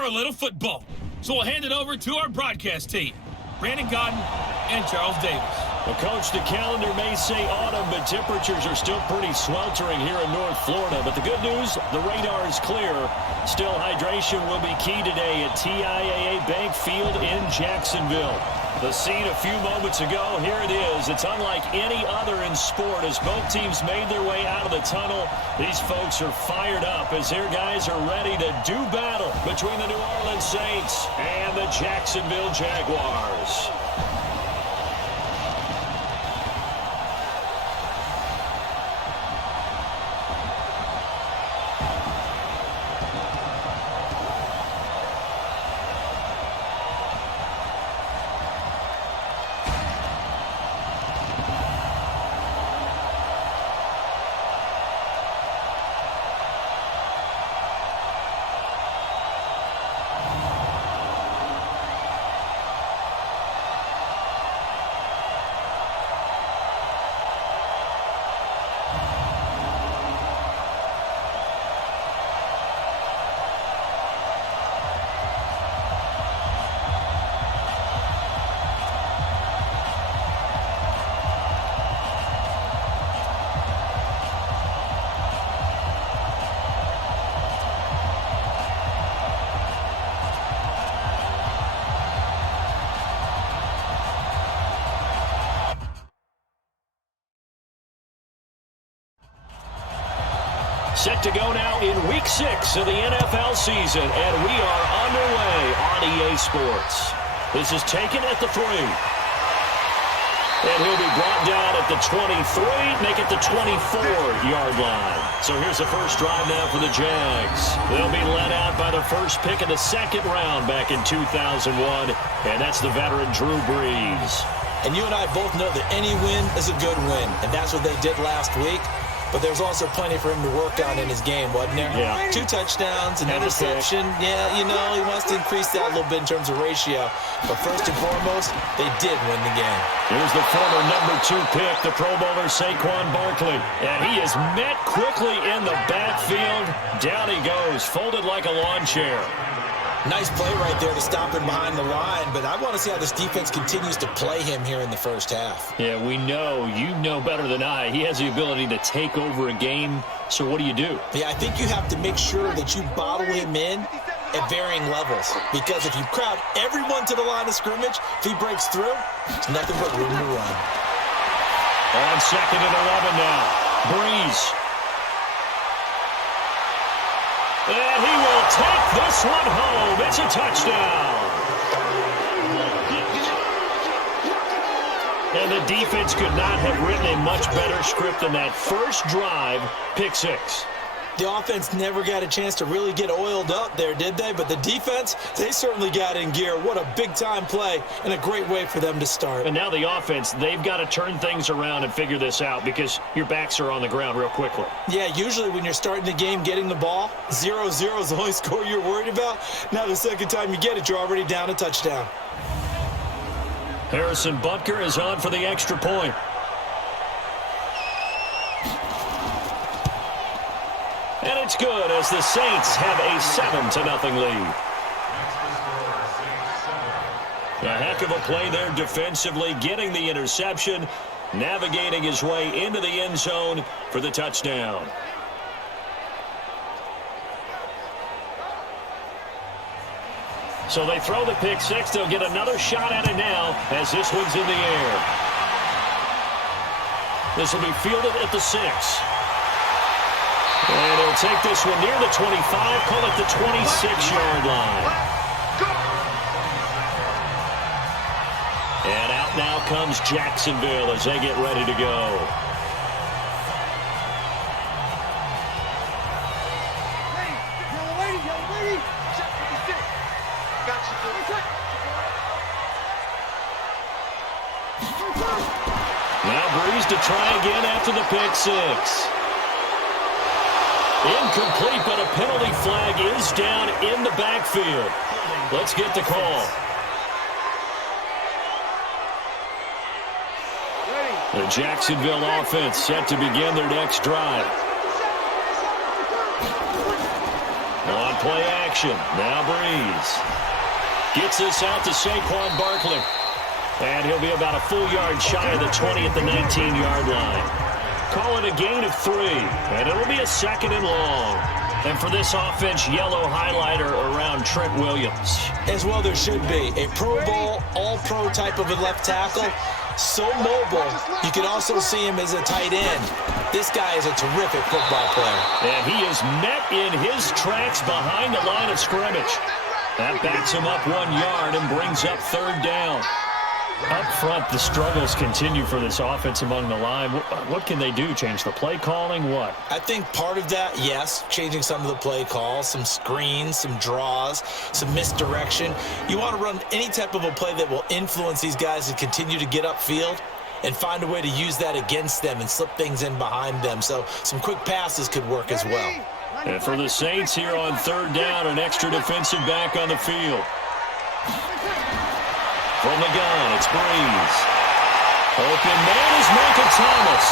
for a little football. So we'll hand it over to our broadcast team, Brandon Godden and Charles Davis. Well, Coach, the calendar may say autumn, but temperatures are still pretty sweltering here in North Florida. But the good news, the radar is clear. Still, hydration will be key today at TIAA Bank Field in Jacksonville. The scene a few moments ago, here it is. It's unlike any other in sport as both teams made their way out of the tunnel. These folks are fired up as their guys are ready to do battle between the New Orleans Saints and the Jacksonville Jaguars. Set to go now in Week 6 of the NFL season, and we are underway on EA Sports. This is taken at the 3. And he'll be brought down at the 23, make it the 24-yard line. So here's the first drive now for the Jags. They'll be led out by the first pick of the second round back in 2001, and that's the veteran Drew Brees. And you and I both know that any win is a good win, and that's what they did last week. But there's also plenty for him to work on in his game, wasn't there? Yeah. 2 touchdowns, an interception. Yeah, you know, he wants to increase that a little bit in terms of ratio. But first and foremost, they did win the game. Here's the former number 2 pick, the Pro Bowler Saquon Barkley. And he is met quickly in the backfield. Down he goes, folded like a lawn chair. Nice play right there to stop him behind the line, but I want to see how this defense continues to play him here in the first half. Yeah, we know. You know better than I. He has the ability to take over a game, so what do you do? Yeah, I think you have to make sure that you bottle him in at varying levels, because if you crowd everyone to the line of scrimmage, if he breaks through, it's nothing but room to run. On 2nd and 11 now, Brees. And he will take this one home. It's a touchdown. And the defense could not have written a much better script than that first drive, pick 6. The offense never got a chance to really get oiled up there, did they? But the defense, they certainly got in gear. What a big-time play and a great way for them to start. And now the offense, they've got to turn things around and figure this out because your backs are on the ground real quickly. Yeah, usually when you're starting the game getting the ball, 0-0 is the only score you're worried about. Now the second time you get it, you're already down a touchdown. Harrison Butker is on for the extra point. And it's good as the Saints have a 7-0 lead. A heck of a play there defensively, getting the interception, navigating his way into the end zone for the touchdown. So they throw the pick 6. They'll get another shot at it now as this one's in the air. This will be fielded at the 6. And he'll take this one near the 25, call it the 26-yard line. And out now comes Jacksonville as they get ready to go. Now Brees to try again after the pick 6. Incomplete, but a penalty flag is down in the backfield. Let's get the call. The Jacksonville offense set to begin their next drive. On play action. Now Breeze. Gets this out to Saquon Barkley. And he'll be about a full yard shy of the 20 at the 19-yard line. Call it a gain of 3. And it'll be a 2nd and long. And for this offense, yellow highlighter around Trent Williams. As well there should be. A Pro Bowl, all-pro type of a left tackle. So mobile, you can also see him as a tight end. This guy is a terrific football player. And he is met in his tracks behind the line of scrimmage. That backs him up 1 yard and brings up 3rd down. Up front, the struggles continue for this offense among the line. What can they do? Change the play calling? What? I think part of that, yes, changing some of the play calls, some screens, some draws, some misdirection. You want to run any type of a play that will influence these guys to continue to get upfield and find a way to use that against them and slip things in behind them. So some quick passes could work as well. And for the Saints here on 3rd down, an extra defensive back on the field. From the gun, it's Breeze. Open man is Michael Thomas.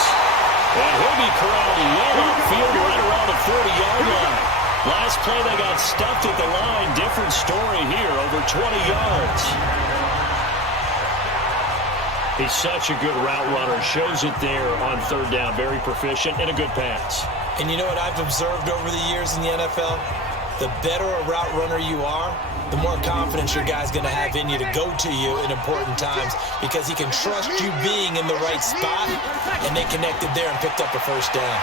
And he'll be corralled well upfield right around the 40-yard line. Last play, they got stuffed at the line. Different story here, over 20 yards. He's such a good route runner. Shows it there on 3rd down. Very proficient and a good pass. And you know what I've observed over the years in the NFL? The better a route runner you are, the more confidence your guy's going to have in you to go to you in important times because he can trust you being in the right spot, and they connected there and picked up a 1st down.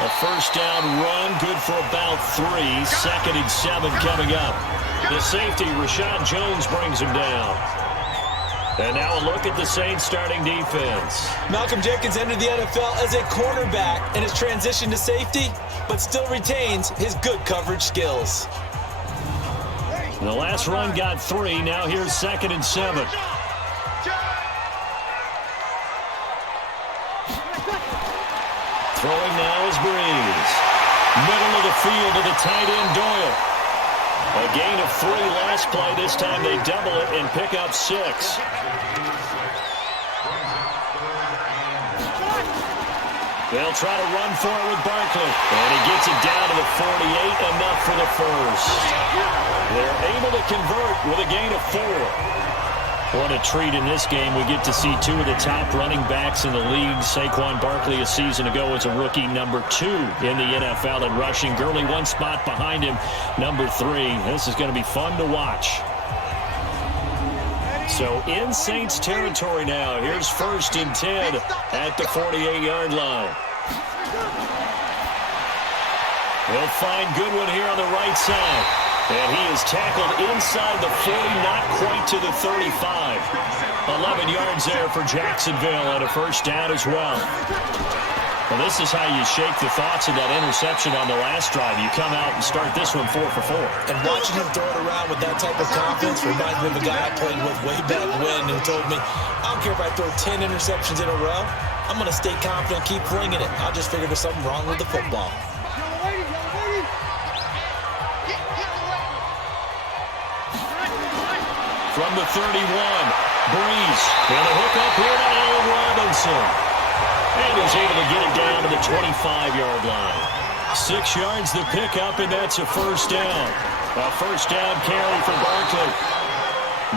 A 1st down run, good for about 3. 2nd and 7 coming up. The safety, Rashad Jones, brings him down. And now a look at the Saints starting defense. Malcolm Jenkins entered the NFL as a cornerback and has transitioned to safety, but still retains his good coverage skills. The last run got 3. Now here's 2nd and 7. Throwing now is Breeze. Middle of the field to the tight end, Doyle. A gain of 3 last play. This time they double it and pick up 6. They'll try to run for it with Barkley. And he gets it down to the 48, enough for the 1st. They're able to convert with a gain of 4. What a treat in this game. We get to see 2 of the top running backs in the league. Saquon Barkley a season ago was a rookie number 2 in the NFL in rushing. Gurley 1 spot behind him, number 3. This is going to be fun to watch. So in Saints territory now. Here's 1st and 10 at the 48-yard line. They'll find Goodwin here on the right side. And he is tackled inside the 40, not quite to the 35. 11 yards there for Jacksonville and a 1st down as well. Well, this is how you shake the thoughts of that interception on the last drive. You come out and start this one 4 for 4. And watching him throw it around with that type of confidence reminds me of a guy I played with way back when who told me, I don't care if I throw 10 interceptions in a row, I'm going to stay confident, keep flinging it. I just figured there's something wrong with the football. From the 31, Breeze. And a hook up here to Allen Robinson. And he's able to get it down to the 25-yard line. 6 yards the pickup, and that's a 1st down. A 1st down carry for Barkley.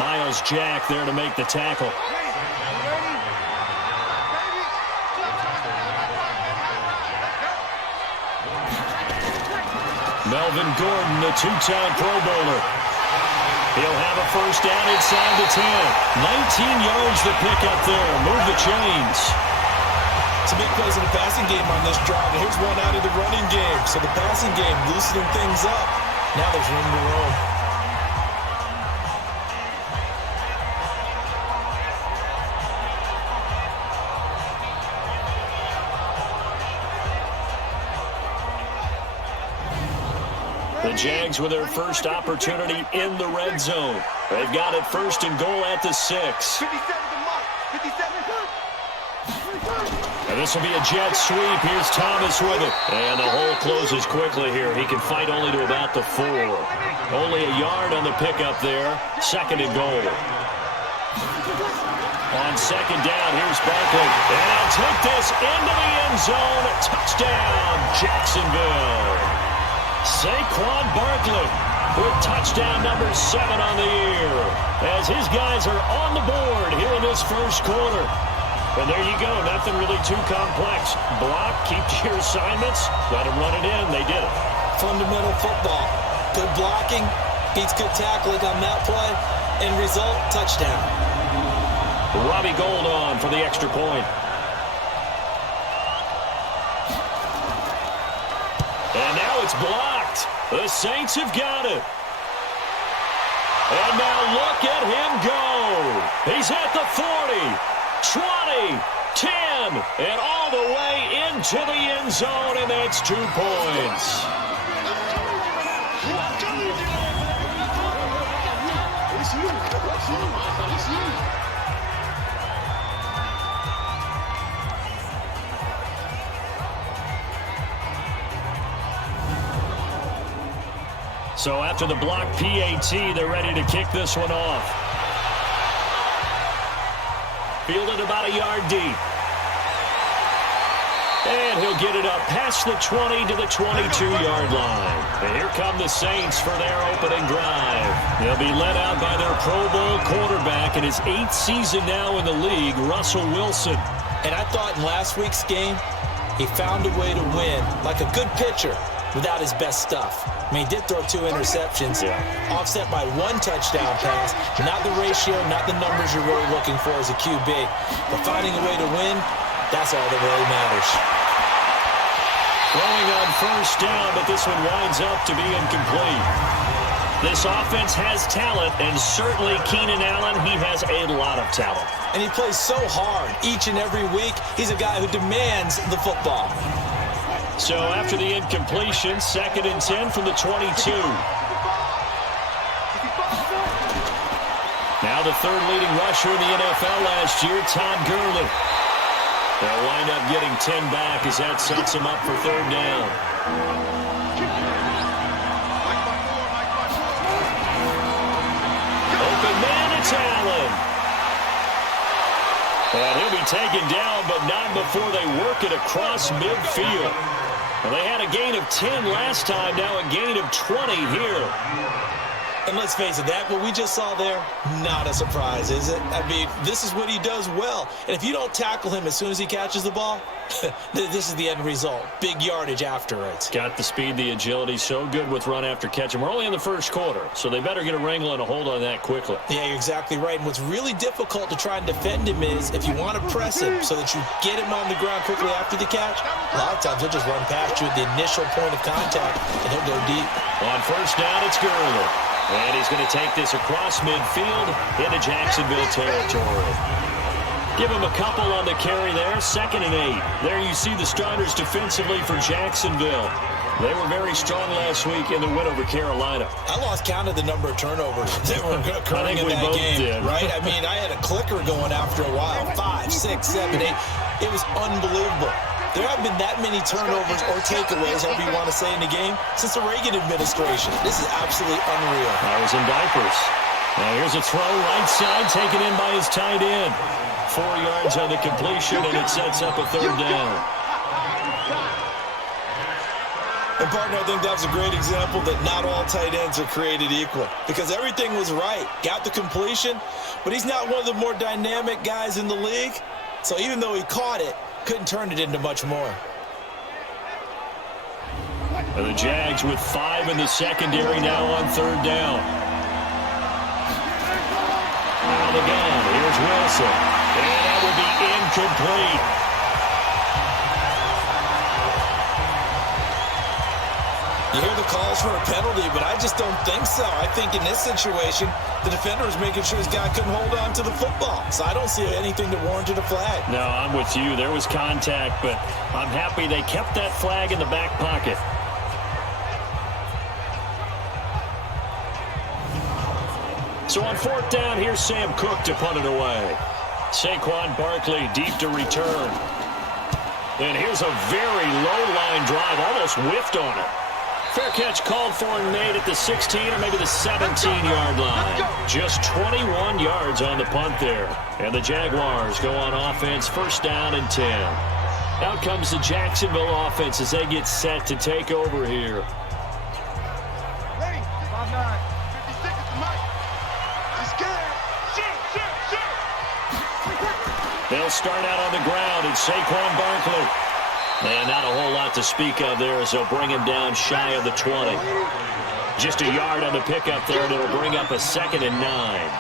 Miles Jack there to make the tackle. Melvin Gordon, the 2-time Pro Bowler. He'll have a 1st down inside the 10. 19 yards to pick up there. Move the chains. Some big plays in the passing game on this drive. And here's one out of the running game. So the passing game loosening things up. Now there's room to roam. The Jags with their first opportunity in the red zone. They've got it 1st and goal at the 6. And this will be a jet sweep. Here's Thomas with it. And the hole closes quickly here. He can fight only to about the 4. Only a yard on the pickup there. 2nd and goal. On 2nd down, here's Barkley. And he'll take this into the end zone. Touchdown, Jacksonville. Saquon Barkley with touchdown number 7 on the year as his guys are on the board here in this first quarter. And there you go. Nothing really too complex. Block, keep to your assignments, let them run it in. They did it. Fundamental football. Good blocking beats good tackling on that play. End result, touchdown. Robbie Gould on for the extra point. And now it's blocked. The Saints have got it. And now look at him go. He's at the 40, 20, 10, and all the way into the end zone, and that's 2 points. So after the block PAT, they're ready to kick this one off. Fielded about a yard deep. And he'll get it up past the 20 to the 22-yard line. And here come the Saints for their opening drive. They'll be led out by their Pro Bowl quarterback in his 8th season now in the league, Russell Wilson. And I thought in last week's game, he found a way to win, like a good pitcher, without his best stuff. I mean, he did throw 2 interceptions, offset by 1 touchdown pass. Not the ratio, not the numbers you're really looking for as a QB. But finding a way to win, that's all that really matters. Throwing on first down, but this one winds up to be incomplete. This offense has talent, and certainly Keenan Allen, he has a lot of talent. And he plays so hard each and every week. He's a guy who demands the football. So after the incompletion, 2nd and 10 from the 22. Now the 3rd leading rusher in the NFL last year, Todd Gurley. They'll wind up getting 10 back as that sets him up for 3rd down. Open man, it's Allen. And he'll be taken down, but not before they work it across midfield. Well, they had a gain of 10 last time, now a gain of 20 here. And let's face it, that what we just saw there, not a surprise, is it? I mean, this is what he does well. And if you don't tackle him as soon as he catches the ball, this is the end result. Big yardage afterwards. Got the speed, the agility, so good with run after catch. And we're only in the first quarter, so they better get a wrangle and a hold on that quickly. Yeah, you're exactly right. And what's really difficult to try and defend him is if you want to press him so that you get him on the ground quickly after the catch, a lot of times he'll just run past you at the initial point of contact, and he'll go deep. On first down, it's Gurley. And he's going to take this across midfield into Jacksonville territory. Give him a couple on the carry there. 2nd and 8. There you see the starters defensively for Jacksonville. They were very strong last week in the win over Carolina. I lost count of the number of turnovers that were occurring in that game, did. Right? I mean, I had a clicker going after a while. 5, 6, 7, 8. It was unbelievable. There haven't been that many turnovers or takeaways, however you want to say, in the game since the Reagan administration. This is absolutely unreal. I was in diapers. Now here's a throw right side taken in by his tight end. 4 yards on the completion, and it sets up a 3rd down. And, partner, I think that was a great example that not all tight ends are created equal because everything was right. Got the completion, but he's not one of the more dynamic guys in the league. So even though he caught it, couldn't turn it into much more. And the Jags with 5 in the secondary now on 3rd down. Out of the gun, here's Wilson. And that will be incomplete. You hear the calls for a penalty, but I just don't think so. I think in this situation, the defender was making sure his guy couldn't hold on to the football. So I don't see anything that warranted a flag. No, I'm with you. There was contact, but I'm happy they kept that flag in the back pocket. So on 4th down, here's Sam Cook to punt it away. Saquon Barkley deep to return. And here's a very low-line drive, almost whiffed on it. Fair catch called for and made at the 16 or maybe the 17-yard line. Just 21 yards on the punt there. And the Jaguars go on offense, 1st down and 10. Out comes the Jacksonville offense as they get set to take over here. They'll start out on the ground. It's Saquon Barkley. And not a whole lot to speak of there as they'll bring him down shy of the 20. Just a yard on the pickup there, and it'll bring up a 2nd and 9.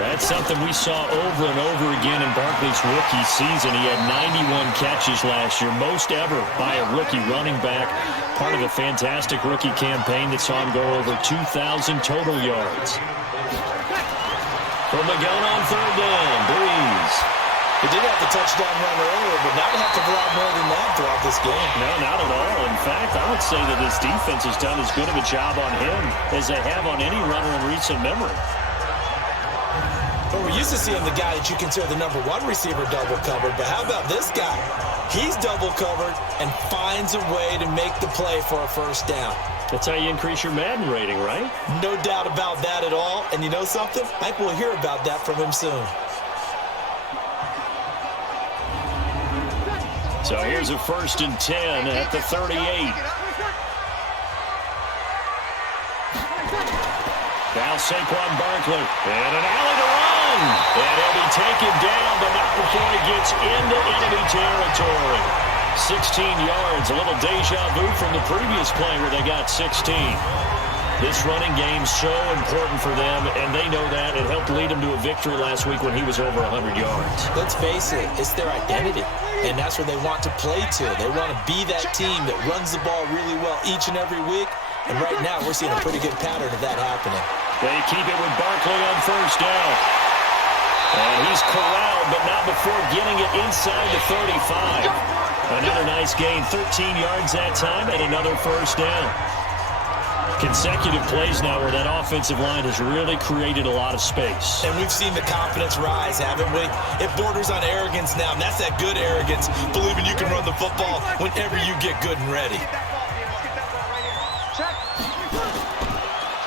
That's something we saw over and over again in Barkley's rookie season. He had 91 catches last year, most ever by a rookie running back. Part of a fantastic rookie campaign that saw him go over 2,000 total yards. From the gun on 3rd down, Breeze. He did have the touchdown run earlier, but now they have to rely more than that throughout this game. No, not at all. In fact, I would say that this defense has done as good of a job on him as they have on any runner in recent memory. But we're used to seeing the guy that you consider the number 1 receiver double covered. But how about this guy? He's double covered and finds a way to make the play for a first down. That's how you increase your Madden rating, right? No doubt about that at all. And you know something? I think we'll hear about that from him soon. So here's a 1st and 10 at the 38. Now Saquon Barkley. And an alley to run. And he'll be taken down, but not before he gets into enemy territory. 16 yards, a little deja vu from the previous play where they got 16. This running game's so important for them, and they know that. It helped lead them to a victory last week when he was over 100 yards. Let's face it, it's their identity, and that's where they want to play to. They want to be that team that runs the ball really well each and every week, and right now we're seeing a pretty good pattern of that happening. They keep it with Barkley on 1st down. And he's corralled, but not before getting it inside the 35. Another nice gain, 13 yards that time, and another 1st down. Consecutive plays now where that offensive line has really created a lot of space. And we've seen the confidence rise, haven't we? It borders on arrogance now, and that's that good arrogance, believing you can run the football whenever you get good and ready.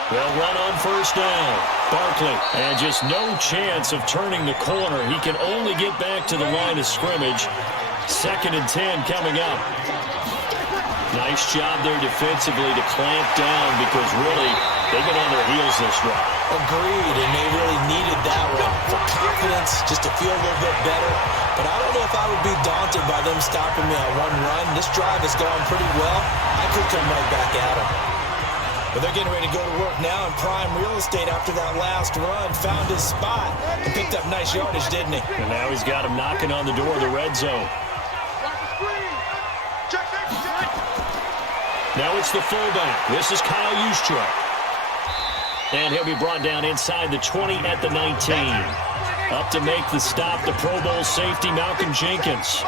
They'll run on 1st down. Barkley, and just no chance of turning the corner. He can only get back to the line of scrimmage. 2nd and 10 coming up. Nice job there defensively to clamp down because really they've been on their heels this drive. Agreed, and they really needed that one for confidence, just to feel a little bit better. But I don't know if I would be daunted by them stopping me on one run. This drive has gone pretty well. I could come right back at them. But they're getting ready to go to work now in prime real estate after that last run. Found his spot and picked up nice yardage, didn't he? And now he's got him knocking on the door of the red zone. Now it's the fullback. This is Kyle Juszczyk. And he'll be brought down inside the 20 at the 19. Up to make the stop, the Pro Bowl safety, Malcolm Jenkins.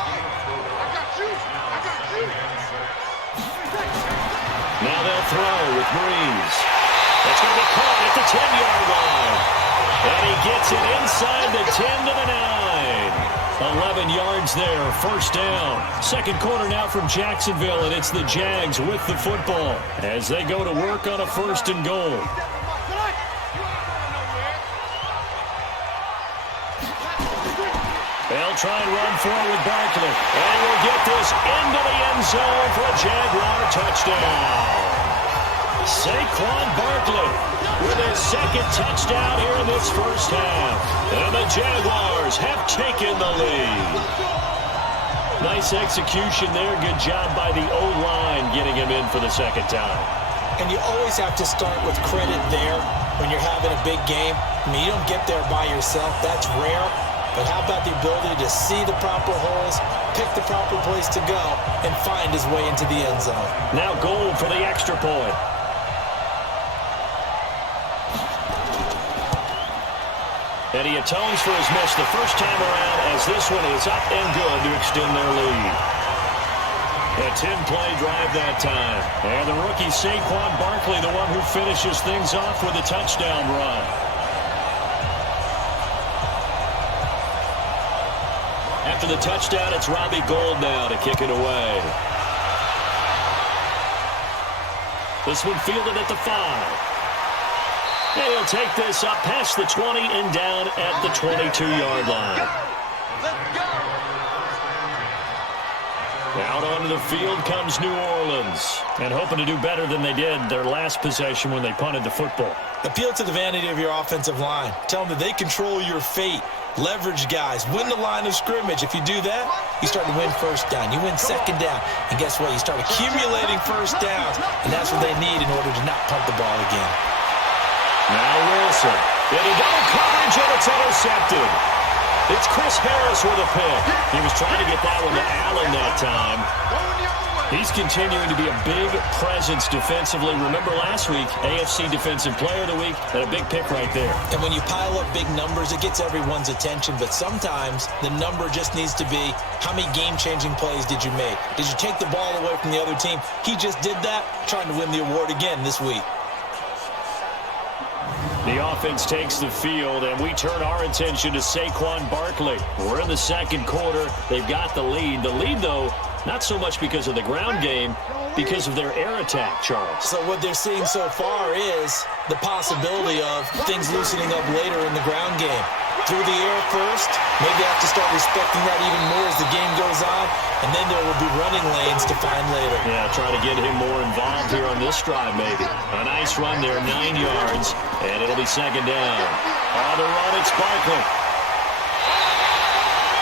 Now they'll throw with Breeze. That's going to be caught at the 10-yard line. And he gets it inside the 10 to the 9. 11 yards there, 1st down. 2nd quarter now from Jacksonville, and it's the Jags with the football as they go to work on a 1st and goal. They'll try and run forward Barkley. And we'll get this into the end zone for a Jaguar touchdown. Saquon Barkley with his 2nd touchdown here in this 1st half. And the Jaguars have taken the lead. Nice execution there. Good job by the O-line getting him in for the 2nd time. And you always have to start with credit there when you're having a big game. I mean, you don't get there by yourself. That's rare. But how about the ability to see the proper holes, pick the proper place to go, and find his way into the end zone? Now goal for the extra point. And he atones for his miss the first time around as this one is up and good to extend their lead. A 10-play drive that time. And the rookie Saquon Barkley, the one who finishes things off with a touchdown run. After the touchdown, it's Robbie Gould now to kick it away. This one fielded at the 5. And he'll take this up past the 20 and down at the 22-yard line. Out onto the field comes New Orleans. And hoping to do better than they did their last possession when they punted the football. Appeal to the vanity of your offensive line. Tell them that they control your fate. leverage guys, win the line of scrimmage. If you do that, you start to win first down. You win second down. And guess what? You start accumulating first downs, and that's what they need in order to not punt the ball again. Now Wilson. Into double coverage, and it's intercepted. It's Chris Harris with a pick. He was trying to get that one to Allen that time. He's continuing to be a big presence defensively. Remember last week, AFC Defensive Player of the Week, and a big pick right there. And when you pile up big numbers, it gets everyone's attention. But sometimes the number just needs to be, how many game-changing plays did you make? Did you take the ball away from the other team? He just did that, trying to win the award again this week. The offense takes the field, and we turn our attention to Saquon Barkley. We're in the second quarter. They've got the lead. The lead, though, not so much because of the ground game, because of their air attack, Charles. So what they're seeing so far is the possibility of things loosening up later in the ground game. Through the air first, maybe have to start respecting that even more as the game goes on, and then there will be running lanes to find later. Yeah, try to get him more involved here on this drive, maybe. A nice run there, 9 yards, and it'll be second down. On the run, it's Barkley.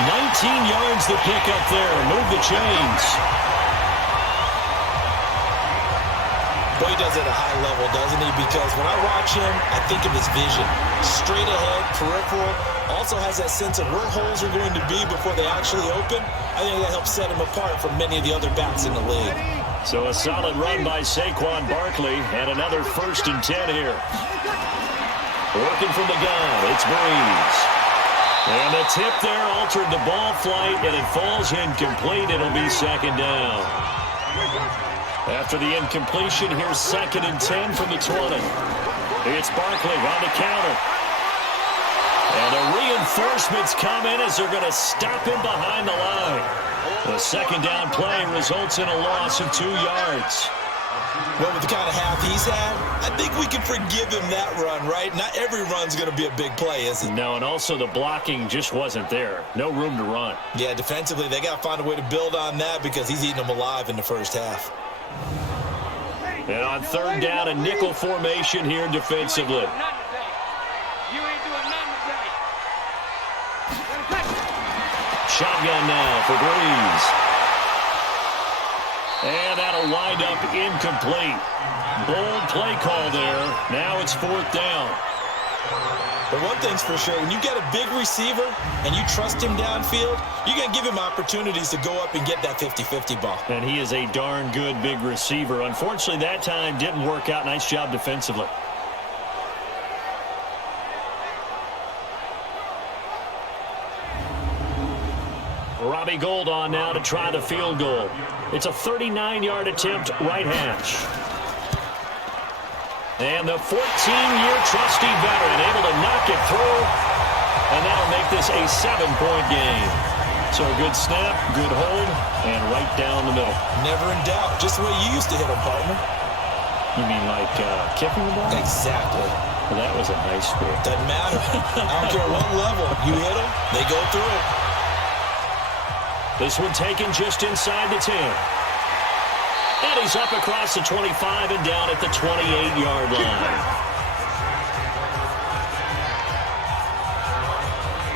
19 yards the pick up there. Move the chains. Boy, he does it at a high level, doesn't he? Because when I watch him, I think of his vision. Straight ahead, peripheral. Also has that sense of where holes are going to be before they actually open. I think that helps set him apart from many of the other backs in the league. So a solid run by Saquon Barkley, and another 1st and 10 here. Working from the gun, it's Breeze. And the tip there altered the ball flight, and it falls incomplete. It'll be second down. After the incompletion, here's 2nd and 10 from the 20. It's Barkley on the counter. And the reinforcements come in as they're going to stop him behind the line. The second down play results in a loss of 2 yards. Well, with the kind of half he's had, I think we can forgive him that run, right? Not every run's going to be a big play, is it? No, and also the blocking just wasn't there. No room to run. Yeah, defensively, they got to find a way to build on that because he's eating them alive in the first half. And on 3rd down, a nickel formation here defensively. Shotgun now for Breeze. And that'll wind up incomplete. Bold play call there. Now it's 4th down. But one thing's for sure, when you get a big receiver and you trust him downfield, you're going to give him opportunities to go up and get that 50-50 ball. And he is a darn good big receiver. Unfortunately, that time didn't work out. Nice job defensively. Robbie Gould on now to try the field goal. It's a 39-yard attempt, right hash. And the 14-year trusty veteran able to knock it through. And that'll make this a 7-point game. So a good snap, good hold, and right down the middle. Never in doubt. Just the way you used to hit them, partner. You mean like kicking the ball? Exactly. Well, that was a nice score. Doesn't matter. I don't care what level. You hit them, they go through it. This one taken just inside the 10. And he's up across the 25 and down at the 28-yard line.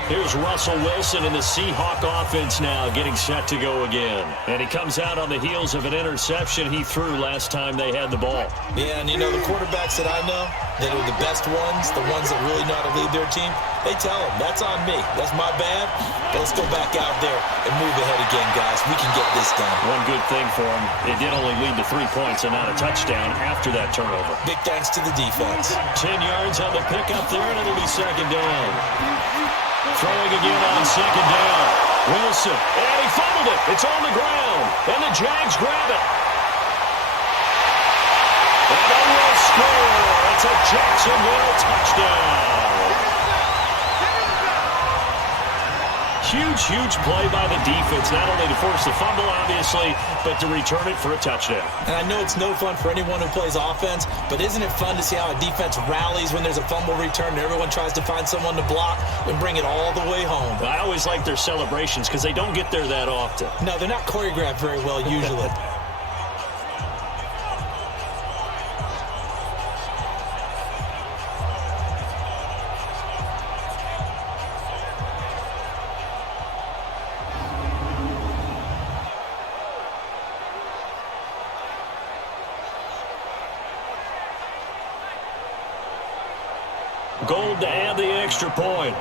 Here's Russell Wilson in the Seahawk offense now, getting set to go again. And he comes out on the heels of an interception he threw last time they had the ball. Yeah, and you know, the quarterbacks that I know that are the best ones, the ones that really know how to lead their team, they tell them, that's on me. That's my bad. But let's go back out there and move ahead again, guys. We can get this done. One good thing for him, it did only lead to 3 points and not a touchdown after that turnover. Big thanks to the defense. 10 yards on the pickup there, and it'll be second down. Throwing again on second down. Wilson, and he fumbled it. It's on the ground, and the Jags grab it. And they will score. It's a Jacksonville touchdown. Huge play by the defense, not only to force the fumble, obviously, but to return it for a touchdown. And I know it's no fun for anyone who plays offense, but isn't it fun to see how a defense rallies when there's a fumble return and everyone tries to find someone to block and bring it all the way home? I always like their celebrations because they don't get there that often. No, they're not choreographed very well usually. Gold to add the extra point.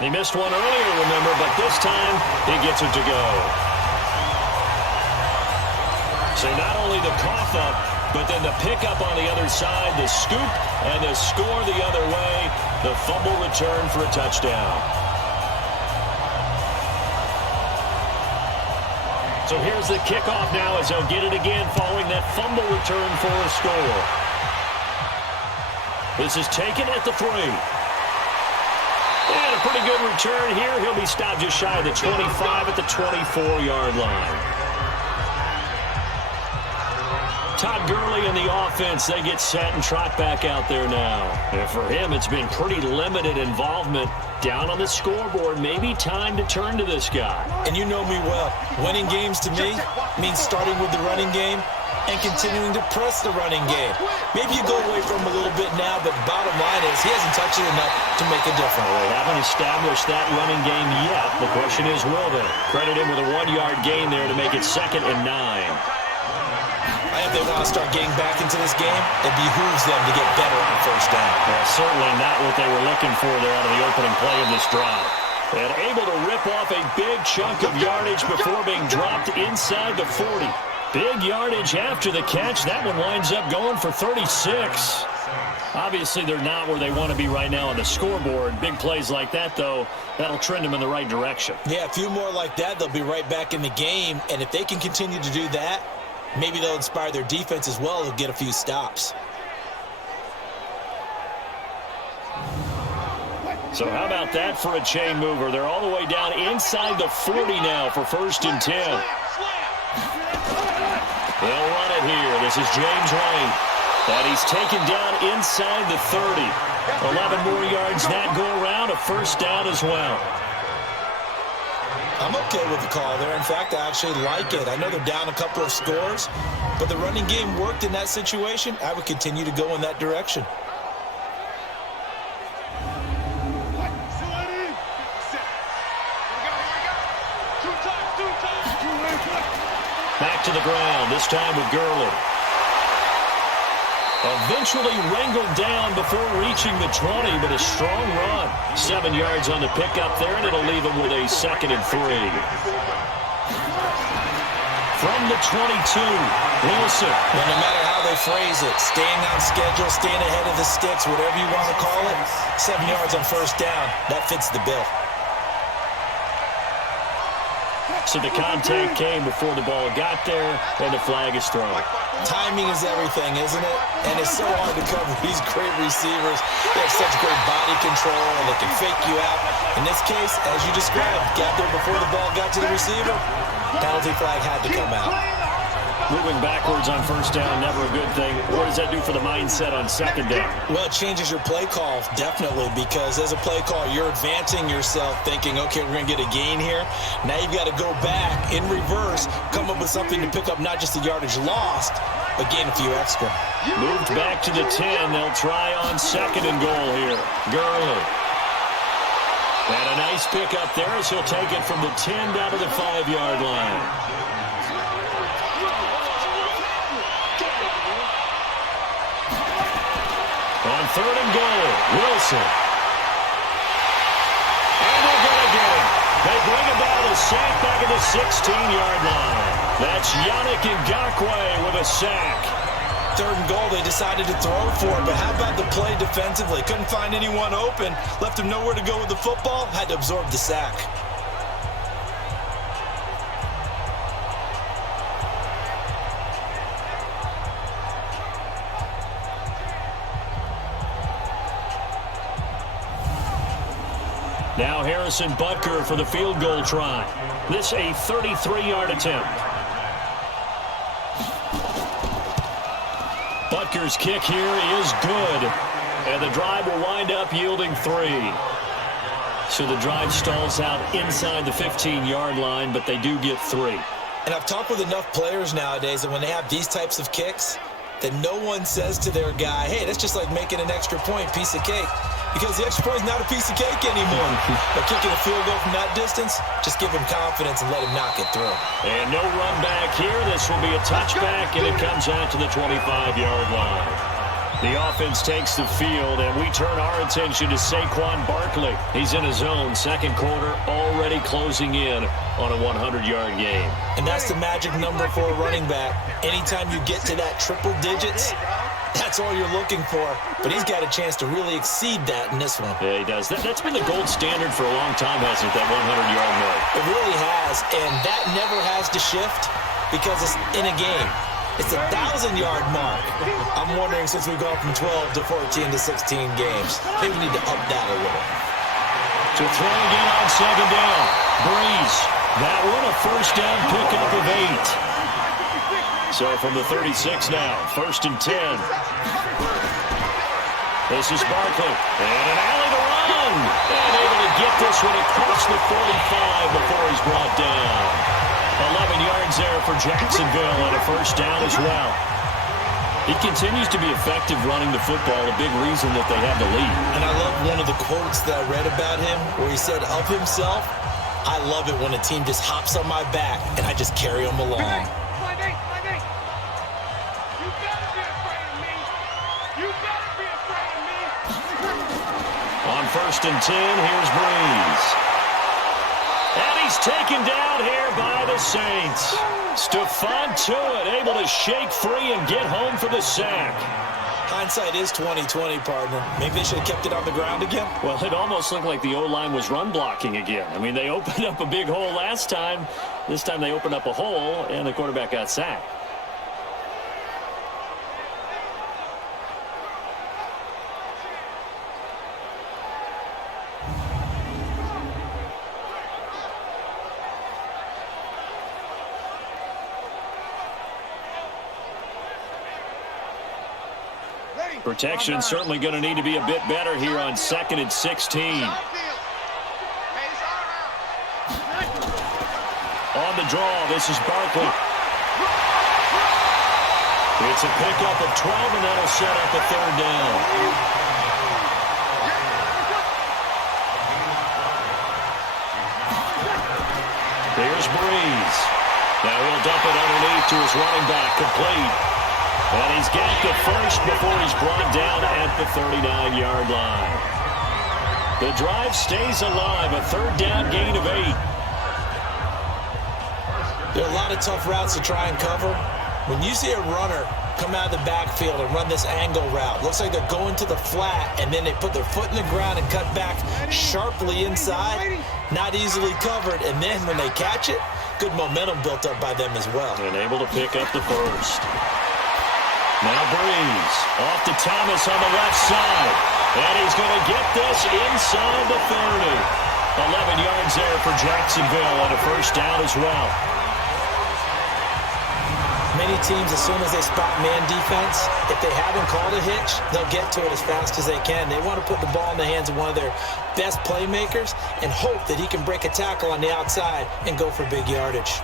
He missed one earlier, remember, but this time he gets it to go. So not only the cough up, but then the pickup on the other side, the scoop, and the score the other way, the fumble return for a touchdown. So here's the kickoff now as they'll get it again following that fumble return for a score. This is taken at the 3. And a pretty good return here. He'll be stopped just shy of the 25 at the 24-yard line. Todd Gurley and the offense, they get set and trot back out there now. And for him, it's been pretty limited involvement down on the scoreboard. Maybe time to turn to this guy. And you know me well. Winning games to me means starting with the running game and continuing to press the running game. Maybe you go away from him a little bit now, but bottom line is he hasn't touched it enough to make a difference. They haven't established that running game yet. The question is, will they? Credit him with a 1-yard gain there to make it 2nd and 9. If they want to start getting back into this game, it behooves them to get better on first down. Well, certainly not what they were looking for there out of the opening play of this drive. And able to rip off a big chunk of yardage before being dropped inside the 40. Big yardage after the catch. That one winds up going for 36. Obviously, they're not where they want to be right now on the scoreboard. Big plays like that, though, that'll trend them in the right direction. Yeah, a few more like that, they'll be right back in the game. And if they can continue to do that, maybe they'll inspire their defense as well and get a few stops. So how about that for a chain mover? They're all the way down inside the 40 now for 1st and 10. They'll run it here. This is James Wayne. And he's taken down inside the 30. 11 more yards that go around, a 1st down as well. I'm okay with the call there. In fact, I actually like it. I know they're down a couple of scores, but the running game worked in that situation. I would continue to go in that direction. Back to the ground, this time with Gurley. Eventually wrangled down before reaching the 20, but a strong run. 7 yards on the pickup there, and it'll leave him with a 2nd and 3. From the 22, Wilson. Well, no matter how they phrase it, staying on schedule, staying ahead of the sticks, whatever you want to call it, 7 yards on 1st down, that fits the bill. So the contact came before the ball got there, and the flag is thrown. Timing is everything, isn't it? And it's so hard to cover these great receivers. They have such great body control, and they can fake you out. In this case, as you described, got there before the ball got to the receiver. Penalty flag had to come out. Moving backwards on 1st down, never a good thing. What does that do for the mindset on 2nd down? Well, it changes your play call, definitely, because as a play call, you're advancing yourself thinking, okay, we're going to get a gain here. Now you've got to go back in reverse, come up with something to pick up not just the yardage lost, but gain a few extra. Moved back to the 10. They'll try on 2nd and goal here. Gurley. And a nice pick up there as he'll take it from the 10 down to the 5-yard line. On 3rd and goal, Wilson. And they're going to get it. They bring about a sack back at the 16-yard line. That's Yannick Ngakoue with a sack. 3rd and goal, they decided to throw for it, but how about the play defensively? Couldn't find anyone open, left him nowhere to go with the football, had to absorb the sack. Now Harrison Butker for the field goal try. This a 33-yard attempt. Butker's kick here is good. And the drive will wind up yielding 3. So the drive stalls out inside the 15-yard line, but they do get 3. And I've talked with enough players nowadays that when they have these types of kicks, that no one says to their guy, hey, that's just like making an extra point, piece of cake. because the extra point is not a piece of cake anymore. But kicking a field goal from that distance, just give him confidence and let him knock it through. And no run back here. This will be a touchback, and it comes out to the 25-yard line. The offense takes the field, and we turn our attention to Saquon Barkley. He's in his zone, second quarter, already closing in on a 100-yard game. And that's the magic number for a running back. Anytime you get to that triple digits, that's all you're looking for. But he's got a chance to really exceed that in this one. Yeah, he does. That's been the gold standard for a long time, hasn't it, that 100-yard mark? It really has, and that never has to shift because it's in a game. It's a 1,000-yard mark. I'm wondering, since we've gone from 12 to 14 to 16 games, maybe we need to up that a little. To throw again on second down. Breeze. That one a first down pickup of 8. So from the 36 now, 1st and 10. This is Barkley. And an alley to run. And able to get this one across the 45 before he's brought down. 11 yards there for Jacksonville and a first down as well. He continues to be effective running the football, a big reason that they have the lead. And I love one of the quotes that I read about him where he said of himself, I love it when a team just hops on my back and I just carry them along. On 1st and 10, here's Breeze. And he's taken down here by the Saints. Stephon Tuitt able to shake free and get home for the sack. Hindsight is 20/20, partner. Maybe they should have kept it on the ground again. Well, it almost looked like the O-line was run blocking again. I mean, they opened up a big hole last time. This time they opened up a hole, and the quarterback got sacked. Protection certainly going to need to be a bit better here on 2nd and 16. On the draw, this is Barkley. It's a pickup of 12, and that'll set up a 3rd down. Here's Breeze. Now he'll dump it underneath to his running back, complete. And he's got the first before he's brought down at the 39-yard line. The drive stays alive, a 3rd down gain of 8. There are a lot of tough routes to try and cover. When you see a runner come out of the backfield and run this angle route, looks like they're going to the flat, and then they put their foot in the ground and cut back sharply inside, not easily covered. And then when they catch it, good momentum built up by them as well. And able to pick up the first. Now Breeze off to Thomas on the left side. And he's going to get this inside the 30. 11 yards there for Jacksonville and a first down as well. Many teams, as soon as they spot man defense, if they haven't called a hitch, they'll get to it as fast as they can. They want to put the ball in the hands of one of their best playmakers and hope that he can break a tackle on the outside and go for big yardage.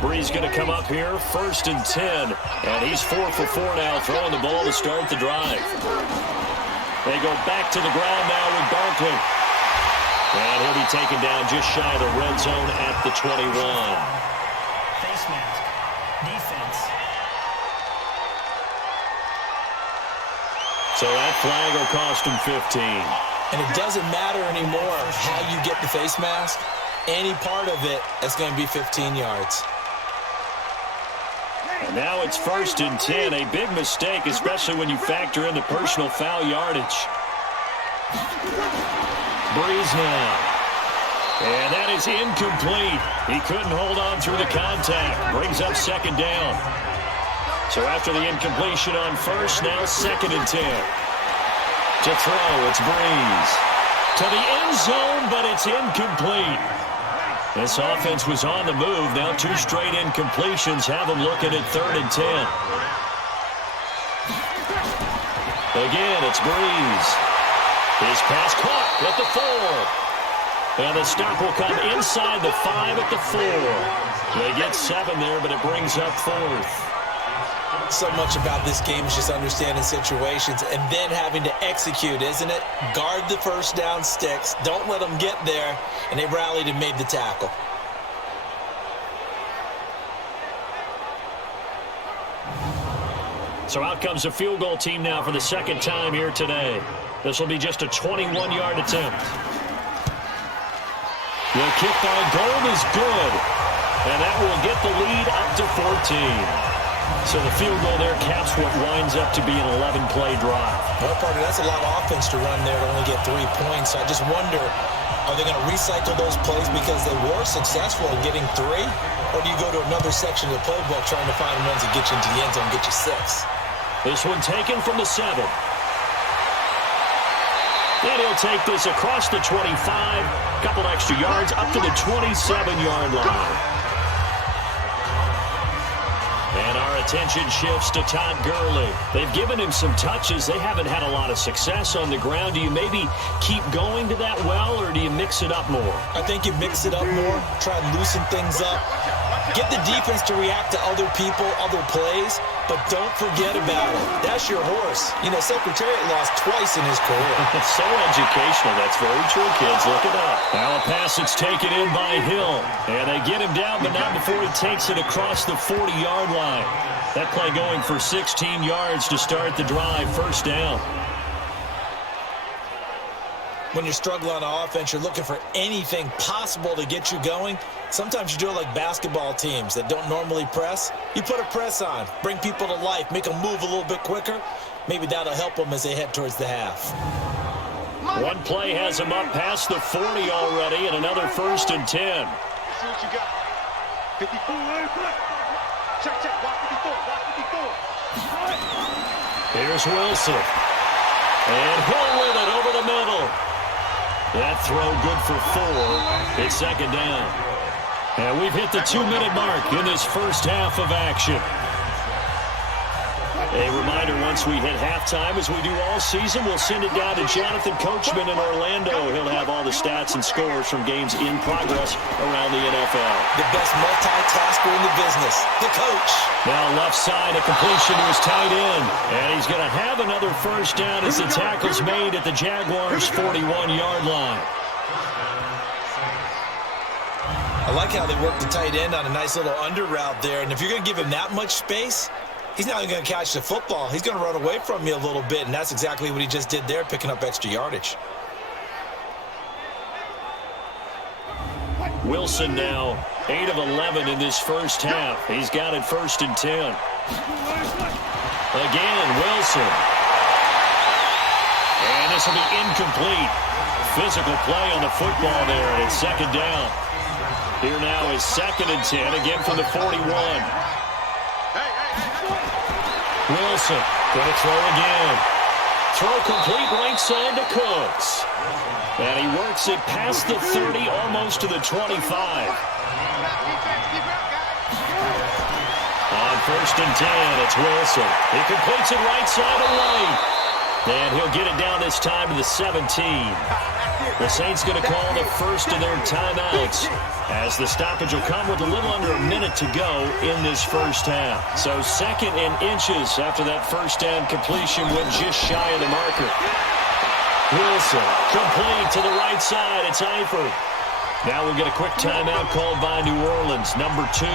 Breeze going to come up here, 1st and 10. And he's 4 for 4 now, throwing the ball to start the drive. They go back to the ground now with Barkley. And he'll be taken down just shy of the red zone at the 21. Face mask. Defense. So that flag will cost him 15. And it doesn't matter anymore how you get the face mask. Any part of it, that's going to be 15 yards. And now it's 1st and 10. A big mistake, especially when you factor in the personal foul yardage. Breeze now. And that is incomplete. He couldn't hold on through the contact. Brings up 2nd down. So after the incompletion on first, now 2nd and 10. To throw, it's Breeze. To the end zone, but it's incomplete. This offense was on the move. Now 2 straight incompletions have them looking at 3rd and 10. Again, it's Breeze. His pass caught at the 4. And the stop will come inside the 5 at the 4. They get 7 there, but it brings up 4th. So much about this game is just understanding situations and then having to execute, isn't it? Guard the first down sticks. Don't let them get there. And they rallied and made the tackle. So out comes a field goal team now for the second time here today. This will be just a 21-yard attempt. The kick by Gold is good. And that will get the lead up to 14. So the field goal there caps what winds up to be an 11-play drive. Well, partner, that's a lot of offense to run there to only get 3 points. I just wonder, are they going to recycle those plays because they were successful in getting 3? Or do you go to another section of the playbook trying to find ones that get you into the end zone and get you 6? This one taken from the 7. And he'll take this across the 25. Couple extra yards up to the 27-yard line. And our attention shifts to Todd Gurley. They've given him some touches. They haven't had a lot of success on the ground. Do you maybe keep going to that well, or do you mix it up more? I think you mix it up more, try and loosen things up. Get the defense to react to other people, other plays, but don't forget about it. That's your horse. You know, Secretariat lost twice in his career. It's so educational. That's very true, kids. Look it up. Now a pass that's taken in by Hill. And they get him down, but not before he takes it across the 40-yard line. That play going for 16 yards to start the drive. First down. When you're struggling on offense, you're looking for anything possible to get you going. Sometimes you do it like basketball teams that don't normally press. You put a press on, bring people to life, make them move a little bit quicker. Maybe that'll help them as they head towards the half. One play has him up past the 40 already, and another 1st and 10. See what you got. 54. Check. Watch 54. Here's Wilson. And Hill with it over the middle. That throw good for 4. It's second down. And we've hit the 2-minute mark in this first half of action. A reminder, once we hit halftime, as we do all season, we'll send it down to Jonathan Coachman in Orlando. He'll have all the stats and scores from games in progress around the NFL. The best multitasker in the business, the coach. Now left side, a completion to his tight end. And he's going to have another first down as the tackle's made at the Jaguars' 41-yard line. I like how they work the tight end on a nice little under route there. And if you're going to give him that much space, he's not going to catch the football. He's going to run away from you a little bit, and that's exactly what he just did there, picking up extra yardage. Wilson now 8 of 11 in this first half. He's got it 1st and 10. Again, Wilson. And this will be incomplete. Physical play on the football there, and it's second down. Here now is 2nd and 10, again from the 41. Wilson going to throw again. Throw complete right side to Cooks. And he works it past the 30, almost to the 25. On 1st and 10, it's Wilson. He completes it right side to Light. And he'll get it down this time to the 17. The Saints going to call the first of their timeouts, as the stoppage will come with a little under a minute to go in this first half. So 2nd and inches after that first down completion went just shy of the marker. Wilson complete to the right side. It's Eifert. Now we'll get a quick timeout called by New Orleans, number 2,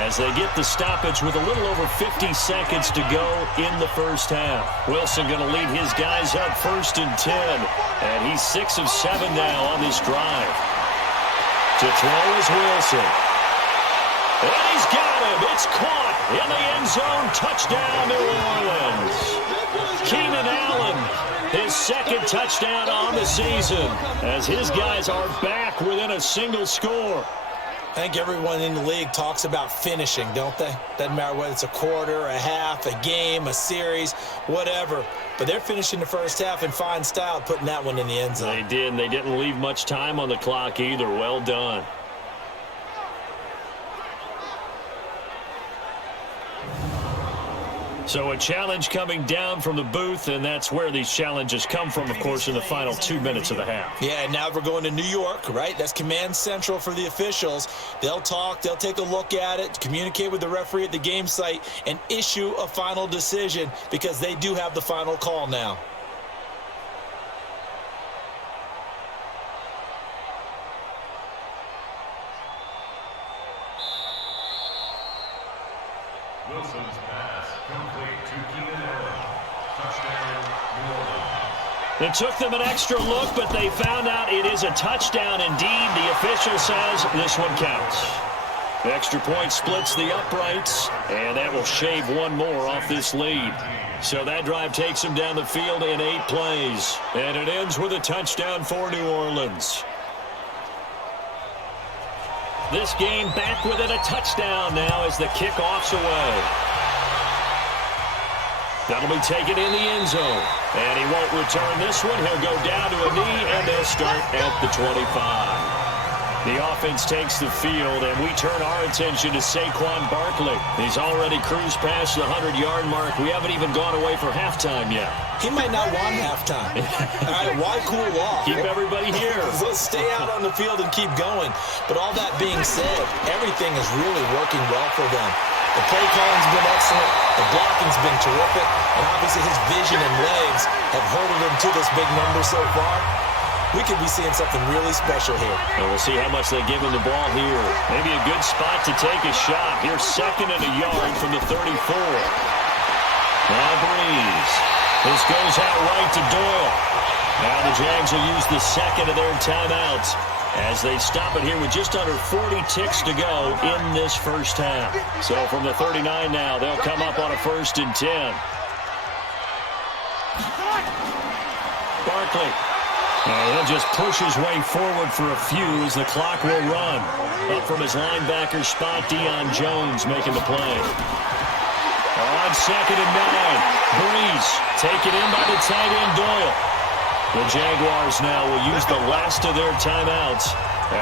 as they get the stoppage with a little over 50 seconds to go in the first half. Wilson going to lead his guys up 1st and 10, and he's 6 of 7 now on this drive. To throw is Wilson. And he's got him. It's caught in the end zone. Touchdown, New Orleans. Keenan Allen, his 2nd touchdown on the season, as his guys are back within a single score. I think everyone in the league talks about finishing, don't they? Doesn't matter whether it's a quarter, a half, a game, a series, whatever. But they're finishing the first half in fine style, putting that one in the end zone. They did, and they didn't leave much time on the clock either. Well done. So a challenge coming down from the booth, and that's where these challenges come from, of course, in the final 2 minutes of the half. Yeah, and now we're going to New York, right? That's command central for the officials. They'll talk, they'll take a look at it, communicate with the referee at the game site, and issue a final decision because they do have the final call now. It took them an extra look, but they found out it is a touchdown indeed. The official says this one counts. The extra point splits the uprights, and that will shave one more off this lead. So that drive takes them down the field in 8 plays, and it ends with a touchdown for New Orleans. This game back within a touchdown now as the kickoff's away. That'll be taken in the end zone. And he won't return this one. He'll go down to a knee, and they'll start at the 25. The offense takes the field, and we turn our attention to Saquon Barkley. He's already cruised past the 100-yard mark. We haven't even gone away for halftime yet. He might not want halftime. All right, why cool off? Keep everybody here. Let's stay out on the field and keep going. But all that being said, everything is really working well for them. The play calling's been excellent. The blocking's been terrific. And obviously his vision and legs have herded him to this big number so far. We could be seeing something really special here. And we'll see how much they give him the ball here. Maybe a good spot to take a shot. Here's 2nd and a yard from the 34. Now Breeze. This goes out right to Doyle. Now the Jags will use the second of their timeouts as they stop it here with just under 40 ticks to go in this first half. So from the 39 now, they'll come up on a 1st and 10. Barkley. And he'll just push his way forward for a few as the clock will run. Up from his linebacker spot, Deion Jones making the play. On 2nd and 9, Breeze taken in by the tight end Doyle. The Jaguars now will use the last of their timeouts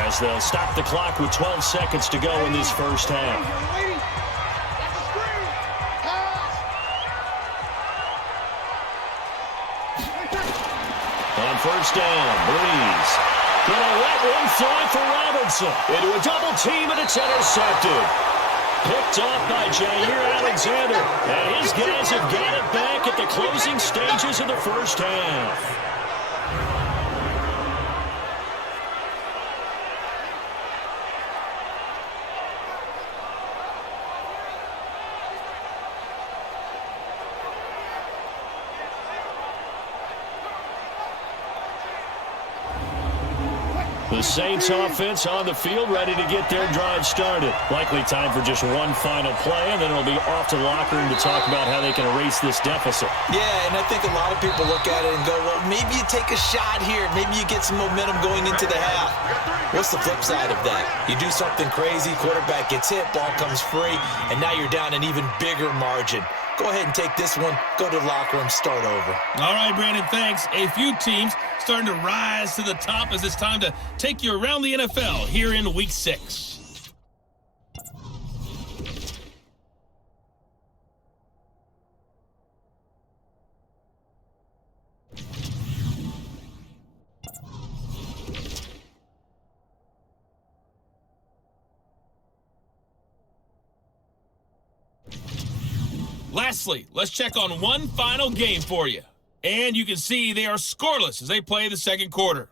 as they'll stop the clock with 12 seconds to go in this first half. On 1st down, Breeze. Gonna let one fly for Robinson. Into a double team, and it's intercepted. Picked off by Jair Alexander. And his guys have got it back at the closing stages of the first half. The Saints offense on the field, ready to get their drive started. Likely time for just one final play, and then it'll be off to the locker room to talk about how they can erase this deficit. Yeah, and I think a lot of people look at it and go, well, maybe you take a shot here. Maybe you get some momentum going into the half. What's the flip side of that? You do something crazy, quarterback gets hit, ball comes free, and now you're down an even bigger margin. Go ahead and take this one, go to the locker room, start over. All right, Brandon, thanks. A few teams starting to rise to the top as it's time to take you around the NFL here in Week 6. Lastly, let's check on one final game for you. And you can see they are scoreless as they play the second quarter.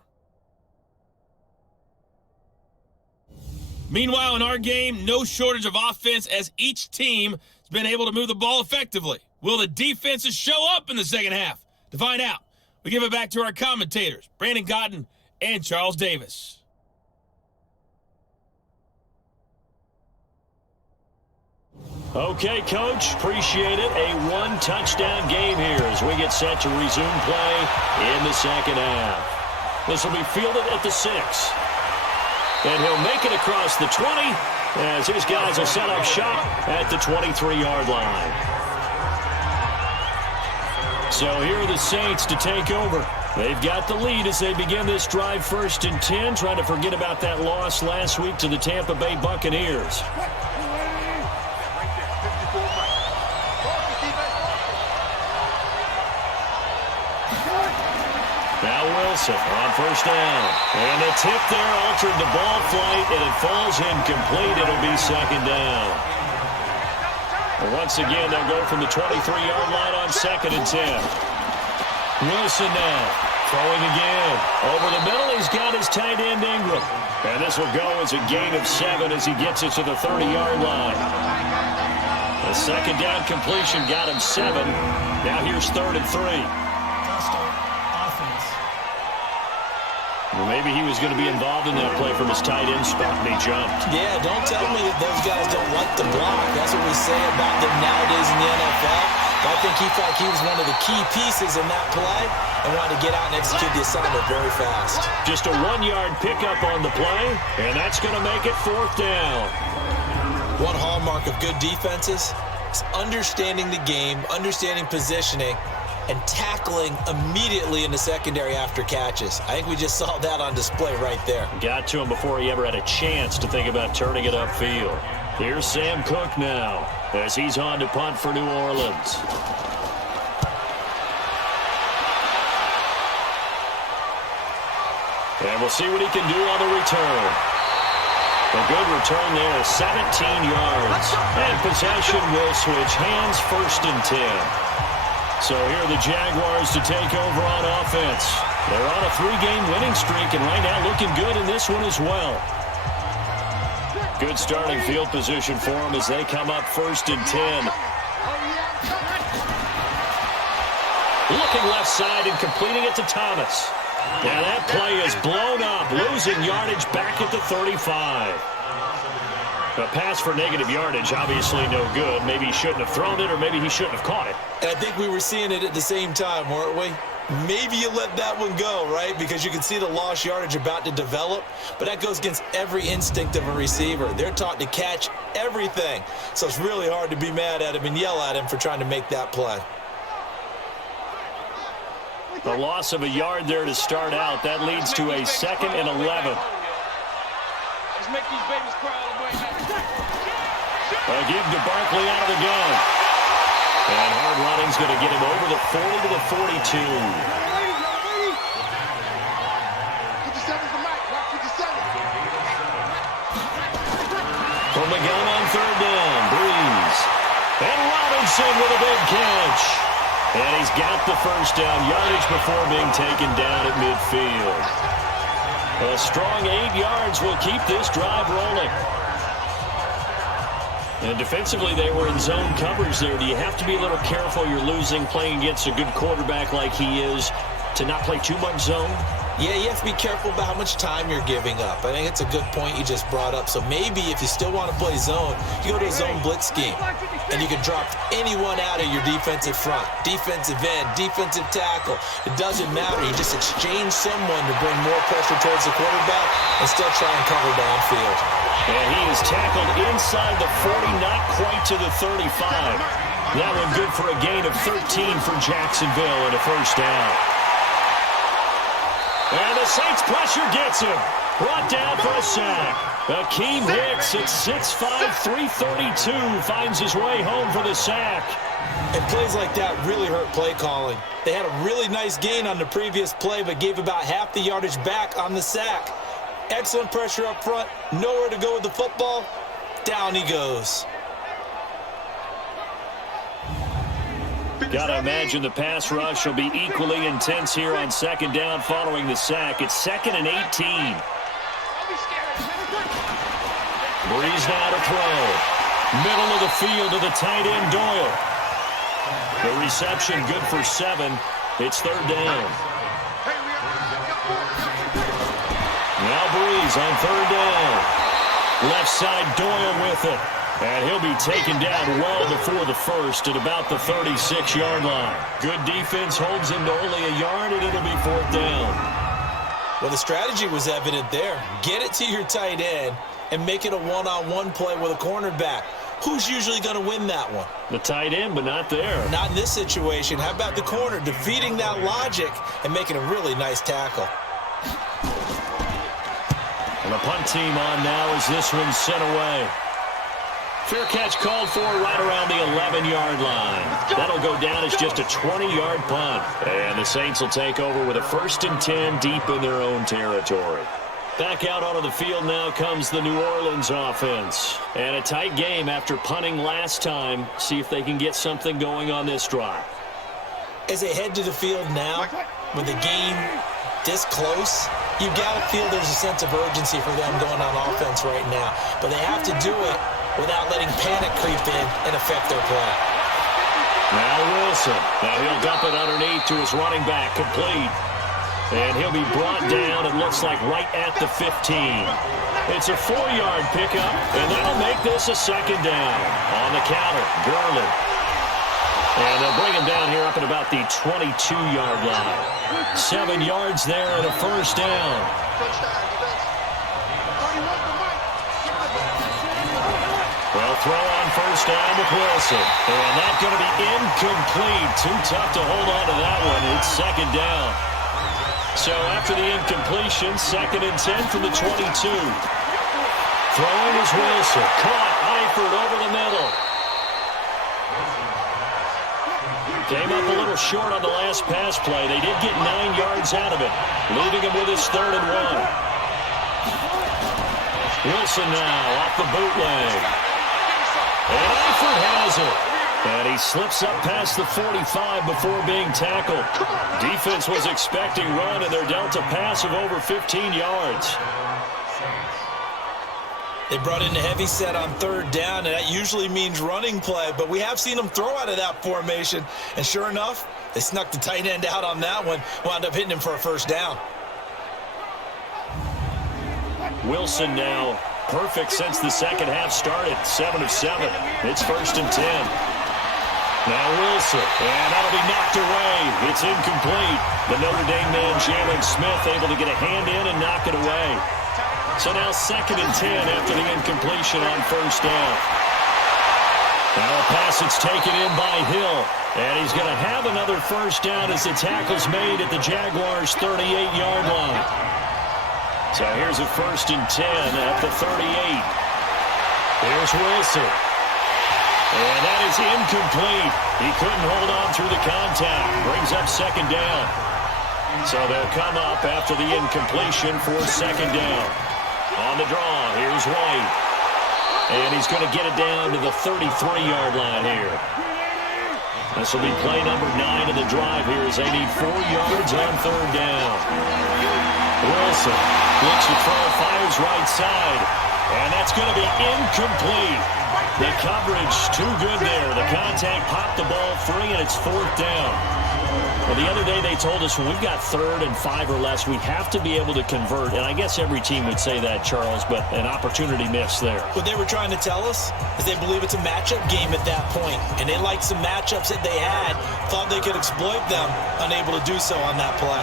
Meanwhile, in our game, no shortage of offense as each team has been able to move the ball effectively. Will the defenses show up in the second half? To find out, we give it back to our commentators, Brandon Gaudin and Charles Davis. Okay, Coach, appreciate it. A one-touchdown game here as we get set to resume play in the second half. This will be fielded at the 6. And he'll make it across the 20 as his guys will set up shop at the 23-yard line. So here are the Saints to take over. They've got the lead as they begin this drive 1st and 10, trying to forget about that loss last week to the Tampa Bay Buccaneers. Wilson on first down. And the tip there altered the ball flight, and it falls incomplete. It'll be second down. And once again, they'll go from the 23-yard line on 2nd and 10. Wilson now throwing again. Over the middle, he's got his tight end Ingram. And this will go as a gain of 7 as he gets it to the 30-yard line. The second down completion got him 7. Now here's 3rd and 3. Offense. Well, maybe he was going to be involved in that play from his tight end spot, and he jumped. Yeah, don't tell me that those guys don't like to block. That's what we say about them nowadays in the NFL. But I think he thought he was one of the key pieces in that play and wanted to get out and execute the assignment very fast. Just a 1-yard pickup on the play, and that's going to make it 4th down. One hallmark of good defenses is understanding the game, understanding positioning, and tackling immediately in the secondary after catches. I think we just saw that on display right there. Got to him before he ever had a chance to think about turning it upfield. Here's Sam Cook now as he's on to punt for New Orleans. And we'll see what he can do on the return. A good return there, 17 yards. And possession will switch hands, 1st and 10. So here are the Jaguars to take over on offense. They're on a 3-game winning streak, and right now looking good in this one as well. Good starting field position for them as they come up 1st and 10. Looking left side and completing it to Thomas. Now that play is blown up, losing yardage back at the 35. A pass for negative yardage, obviously no good. Maybe he shouldn't have thrown it, or maybe he shouldn't have caught it. And I think we were seeing it at the same time, weren't we? Maybe you let that one go, right? Because you can see the lost yardage about to develop, but that goes against every instinct of a receiver. They're taught to catch everything, so it's really hard to be mad at him and yell at him for trying to make that play. A loss of a yard there to start out. That leads to a 2nd and 11. Let's make these babies cry all the way now. A give to Barkley out of the gun. And hard running's going to get him over the 40 to the 42. 57's the mic. Rock 57. From the gun on 3rd down. Breeze. And Robinson with a big catch. And he's got the 1st down yardage before being taken down at midfield. A strong 8 yards will keep this drive rolling. And defensively, they were in zone coverage there. Do you have to be a little careful? You're losing, playing against a good quarterback like he is, to not play too much zone? Yeah, you have to be careful about how much time you're giving up. I think it's a good point you just brought up. So maybe if you still want to play zone, you go to a zone blitz scheme. And you can drop anyone out of your defensive front. Defensive end, defensive tackle. It doesn't matter. You just exchange someone to bring more pressure towards the quarterback and still try and cover downfield. And he is tackled inside the 40, not quite to the 35. That one good for a gain of 13 for Jacksonville and a 1st down. And the Saints pressure gets him. Brought down for a sack. Akeem Hicks at 6'5", 332 finds his way home for the sack. And plays like that really hurt play calling. They had a really nice gain on the previous play, but gave about half the yardage back on the sack. Excellent pressure up front. Nowhere to go with the football. Down he goes. Got to imagine the pass rush will be equally intense here on 2nd down following the sack. It's 2nd and 18. Breeze now to throw. Middle of the field to the tight end, Doyle. The reception good for 7. It's 3rd down. Now Breeze on 3rd down. Left side, Doyle with it. And he'll be taken down well before the 1st at about the 36-yard line. Good defense holds him to only a yard, and it'll be 4th down. Well, the strategy was evident there. Get it to your tight end and make it a one-on-one play with a cornerback. Who's usually going to win that one? The tight end, but not there. Not in this situation. How about the corner defeating that logic and making a really nice tackle? And the punt team on now as this one's sent away. Fair catch called for right around the 11-yard line. That'll go down as just a 20-yard punt. And the Saints will take over with a 1st and 10 deep in their own territory. Back out onto the field now comes the New Orleans offense. And a tight game after punting last time. See if they can get something going on this drive. As they head to the field now, with the game this close, you've got to feel there's a sense of urgency for them going on offense right now. But they have to do it without letting panic creep in and affect their play. Now Wilson. Now he'll dump it underneath to his running back, complete. And he'll be brought down, it looks like, right at the 15. It's a 4-yard pickup, and that'll make this a 2nd down. On the counter, Gurley. And they'll bring him down here up at about the 22-yard line. 7 yards there and a 1st down. Well, throw on 1st down with Wilson. And that's going to be incomplete. Too tough to hold on to that one. It's 2nd down. So after the incompletion, 2nd and 10 from the 22. Throwing is Wilson. Caught. Eifert over the middle. Came up a little short on the last pass play. They did get 9 yards out of it, leaving him with his 3rd and 1. Wilson now off the bootleg. And Eifert has it. And he slips up past the 45 before being tackled. Defense was expecting run, and they're dealt a pass of over 15 yards. They brought in the heavy set on 3rd down, and that usually means running play. But we have seen them throw out of that formation. And sure enough, they snuck the tight end out on that one. Wound up hitting him for a 1st down. Wilson now perfect since the 2nd half started. 7 of 7. It's 1st and 10. Now Wilson, and that'll be knocked away. It's incomplete. The Notre Dame man, Jalen Smith, able to get a hand in and knock it away. So now 2nd and 10 after the incompletion on 1st down. Now a pass that's taken in by Hill. And he's going to have another 1st down as the tackle's made at the Jaguars' 38-yard line. So here's a 1st and 10 at the 38. Here's Wilson. And that is incomplete. He couldn't hold on through the contact. Brings up 2nd down. So they'll come up after the incompletion for 2nd down. On the draw, here's White. And he's going to get it down to the 33-yard line here. This will be play number 9 of the drive here as they need 4 yards on 3rd down. Wilson looks to throw, fires right side. And that's going to be incomplete. The coverage too good there. The contact popped the ball free, and it's 4th down. Well, the other day they told us when we've got 3rd and 5 or less, we have to be able to convert. And I guess every team would say that, Charles, but an opportunity missed there. What they were trying to tell us is they believe it's a matchup game at that point. And they liked some matchups that they had, thought they could exploit them, unable to do so on that play.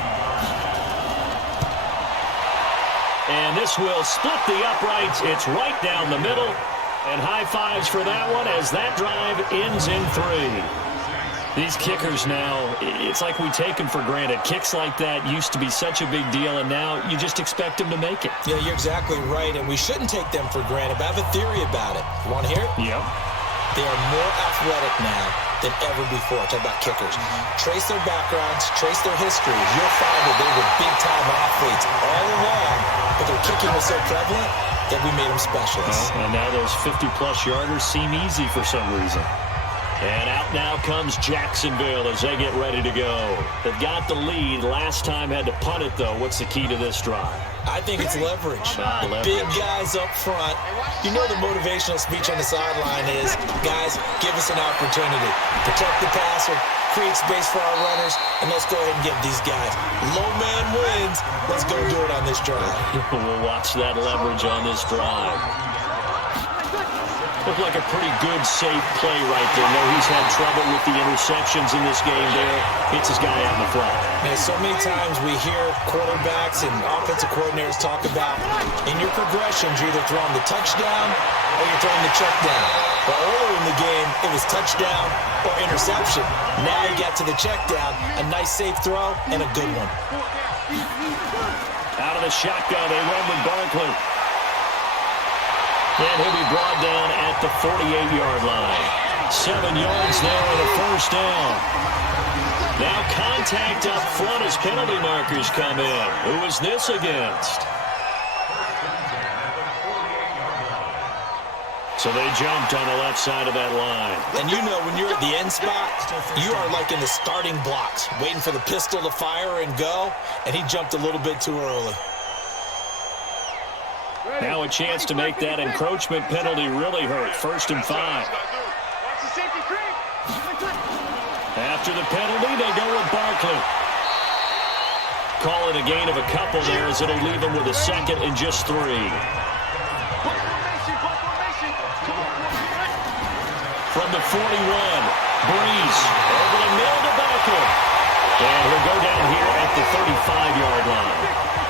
And this will split the uprights. It's right down the middle. And high fives for that one as that drive ends in 3. These kickers now, it's like we take them for granted. Kicks like that used to be such a big deal, and now you just expect them to make it. Yeah, you're exactly right, and we shouldn't take them for granted. But I have a theory about it. You want to hear it? Yep. They are more athletic now than ever before. Talk about kickers. Trace their backgrounds, trace their histories. You'll find that they were big-time athletes all along, but their kicking was so prevalent that we made them specialists. And now those 50-plus yarders seem easy for some reason. And out now comes Jacksonville as they get ready to go. They've got the lead. Last time had to punt it, though. What's the key to this drive? I think it's leverage. The big guys up front. You know the motivational speech on the sideline is, guys, give us an opportunity. Protect the passer, create space for our runners, and let's go ahead and give these guys. Low man wins. Let's go do it on this drive. We'll watch that leverage on this drive. Looked like a pretty good, safe play right there. No, he's had trouble with the interceptions in this game there. Hits his guy out in the front. Man, so many times we hear quarterbacks and offensive coordinators talk about in your progressions, you're either throwing the touchdown or you're throwing the check down. But earlier in the game, it was touchdown or interception. Now you got to the check down, a nice safe throw, and a good one. Out of the shotgun, they run with Barkley. And he'll be brought down at the 48-yard line. 7 yards there and a first down. Now contact up front as penalty markers come in. Who is this against? So they jumped on the left side of that line. And you know when you're at the end spot, you are like in the starting blocks, waiting for the pistol to fire and go, and he jumped a little bit too early. Now a chance to make that encroachment penalty really hurt. 1st and 5. After the penalty, they go with Barkley. Call it a gain of a couple there as it'll leave them with a 2nd and just 3. From the 41, Breeze over the middle to Barkley. And he'll go down here at the 35-yard line.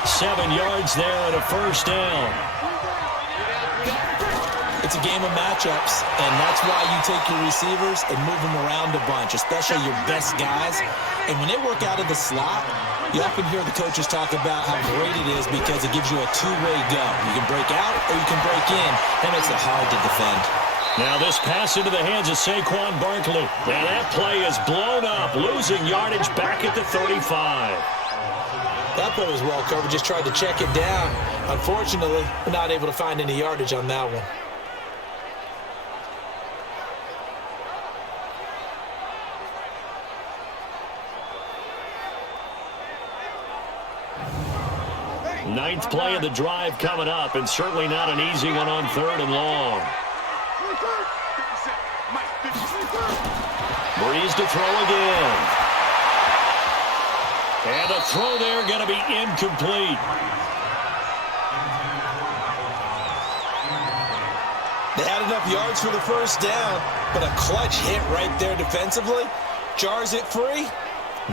7 yards there and a first down. It's a game of matchups, and that's why you take your receivers and move them around a bunch, especially your best guys. And when they work out of the slot, you often hear the coaches talk about how great it is because it gives you a two-way go. You can break out or you can break in. That makes it hard to defend. Now this pass into the hands of Saquon Barkley. Now that play is blown up, losing yardage back at the 35. That play was well covered, just tried to check it down. Unfortunately, we're not able to find any yardage on that one. Ninth play of the drive coming up, and certainly not an easy one on 3rd and long. Breeze to throw again. And the throw there going to be incomplete. They had enough yards for the first down, but a clutch hit right there defensively jars it free.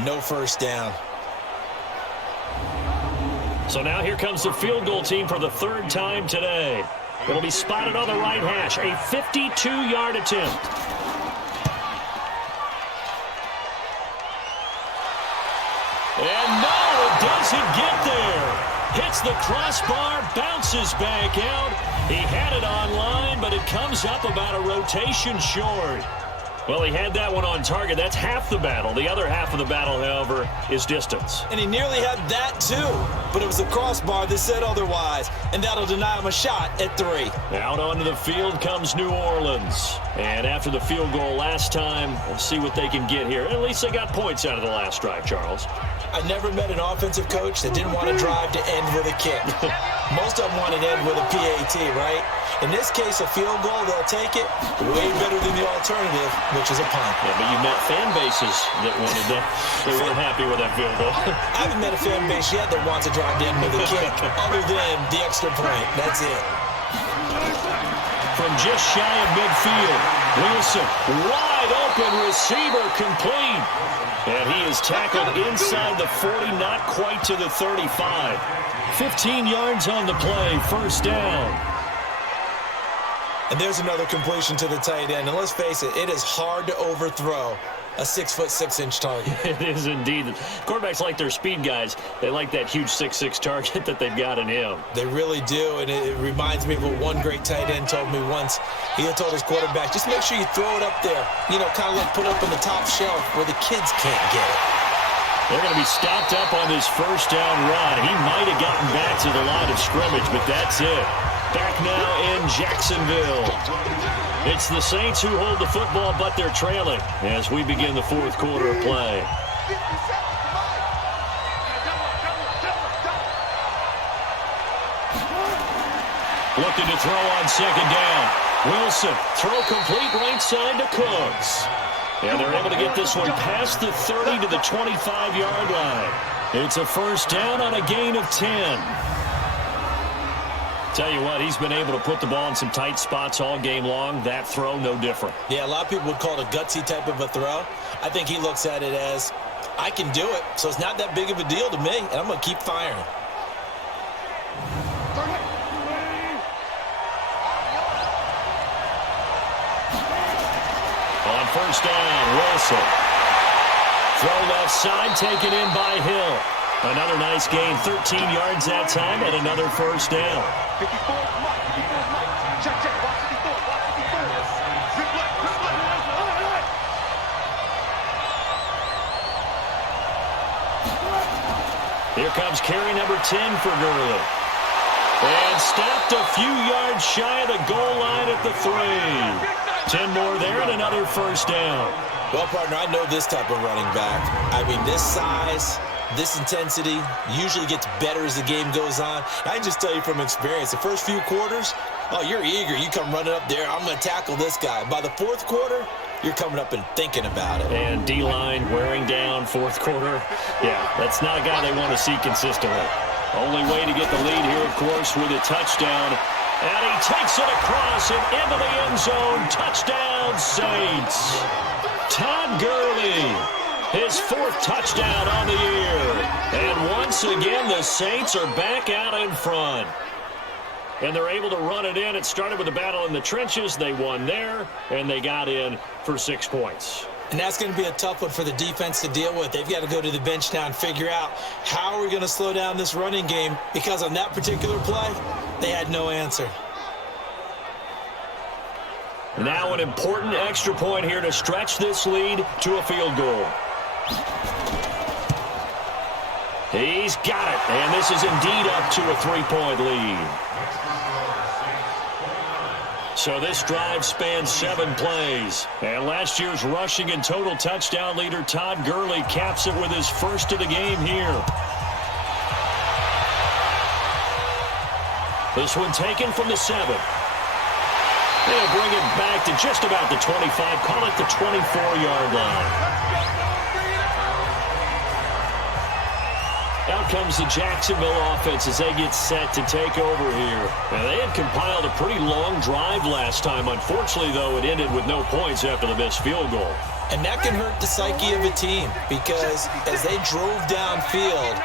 No first down. So now here comes the field goal team for the 3rd time today. It'll be spotted on the right hash. A 52-yard attempt. And no, it doesn't get there. Hits the crossbar, bounces back out. He had it online, but it comes up about a rotation short. Well, he had that one on target. That's half the battle. The other half of the battle, however, is distance. And he nearly had that too, but it was the crossbar that said otherwise, and that'll deny him a shot at 3. Out onto the field comes New Orleans. And after the field goal last time, we'll see what they can get here. At least they got points out of the last drive, Charles. I never met an offensive coach that didn't want to drive to end with a kick. Most of them want to end with a PAT, right? In this case, a field goal, they'll take it way better than the alternative, which is a punt. Yeah, but you met fan bases that wanted that. They weren't happy with that field goal. I haven't met a fan base yet that wants to drive to end with a kick, other than the extra point. That's it. From just shy of midfield, Wilson, wide open receiver, complete. And he is tackled inside the 40, not quite to the 35. 15 yards on the play, first down. And there's another completion to the tight end. And let's face it, it is hard to overthrow a 6'6" target. It is indeed. Quarterbacks like their speed guys. They like that huge 6'6" target that they've got in him. They really do, and it reminds me of what one great tight end told me once. He had told his quarterback, just make sure you throw it up there, you know, kind of like put it up on the top shelf where the kids can't get it. They're going to be stopped up on this first down run. He might have gotten back to the line of scrimmage, but that's it. Back now in Jacksonville. It's the Saints who hold the football, but they're trailing as we begin the 4th quarter of play. Looking to throw on 2nd down. Wilson, throw complete right side to Cooks. And they're able to get this one past the 30 to the 25-yard line. It's a first down on a gain of 10. Tell you what, he's been able to put the ball in some tight spots all game long. That throw, no different. Yeah, a lot of people would call it a gutsy type of a throw. I think he looks at it as, I can do it, so it's not that big of a deal to me, and I'm going to keep firing. On first down, Wilson. Throw left side, taken in by Hill. Another nice gain, 13 yards that time, and another first down. 54, Check. Watch what he throw. Grip left. Here comes carry number 10 for Gurley. And stopped a few yards shy of the goal line at the 3. 10 more there and another first down. Well, partner, I know this type of running back. I mean, this size, this intensity usually gets better as the game goes on. I can just tell you from experience, the first few quarters, oh, you're eager. You come running up there, I'm going to tackle this guy. By the fourth quarter, you're coming up and thinking about it. And D-line wearing down fourth quarter. Yeah, that's not a guy they want to see consistently. Only way to get the lead here, of course, with a touchdown. And he takes it across and into the end zone. Touchdown, Saints. Todd Gurley, his 4th touchdown on the year. And once again, the Saints are back out in front. And they're able to run it in. It started with a battle in the trenches. They won there, and they got in for 6 points. And that's going to be a tough one for the defense to deal with. They've got to go to the bench now and figure out how are we going to slow down this running game, because on that particular play, they had no answer. Now an important extra point here to stretch this lead to a field goal. He's got it, and this is indeed up to a 3-point lead. So this drive spans 7 plays. And last year's rushing and total touchdown leader Todd Gurley caps it with his first of the game here. This one taken from the 7. They'll bring it back to just about the 25, call it the 24-yard line. Out comes the Jacksonville offense as they get set to take over here. Now, they had compiled a pretty long drive last time. Unfortunately, though, it ended with no points after the missed field goal. And that can hurt the psyche of a team, because as they drove downfield,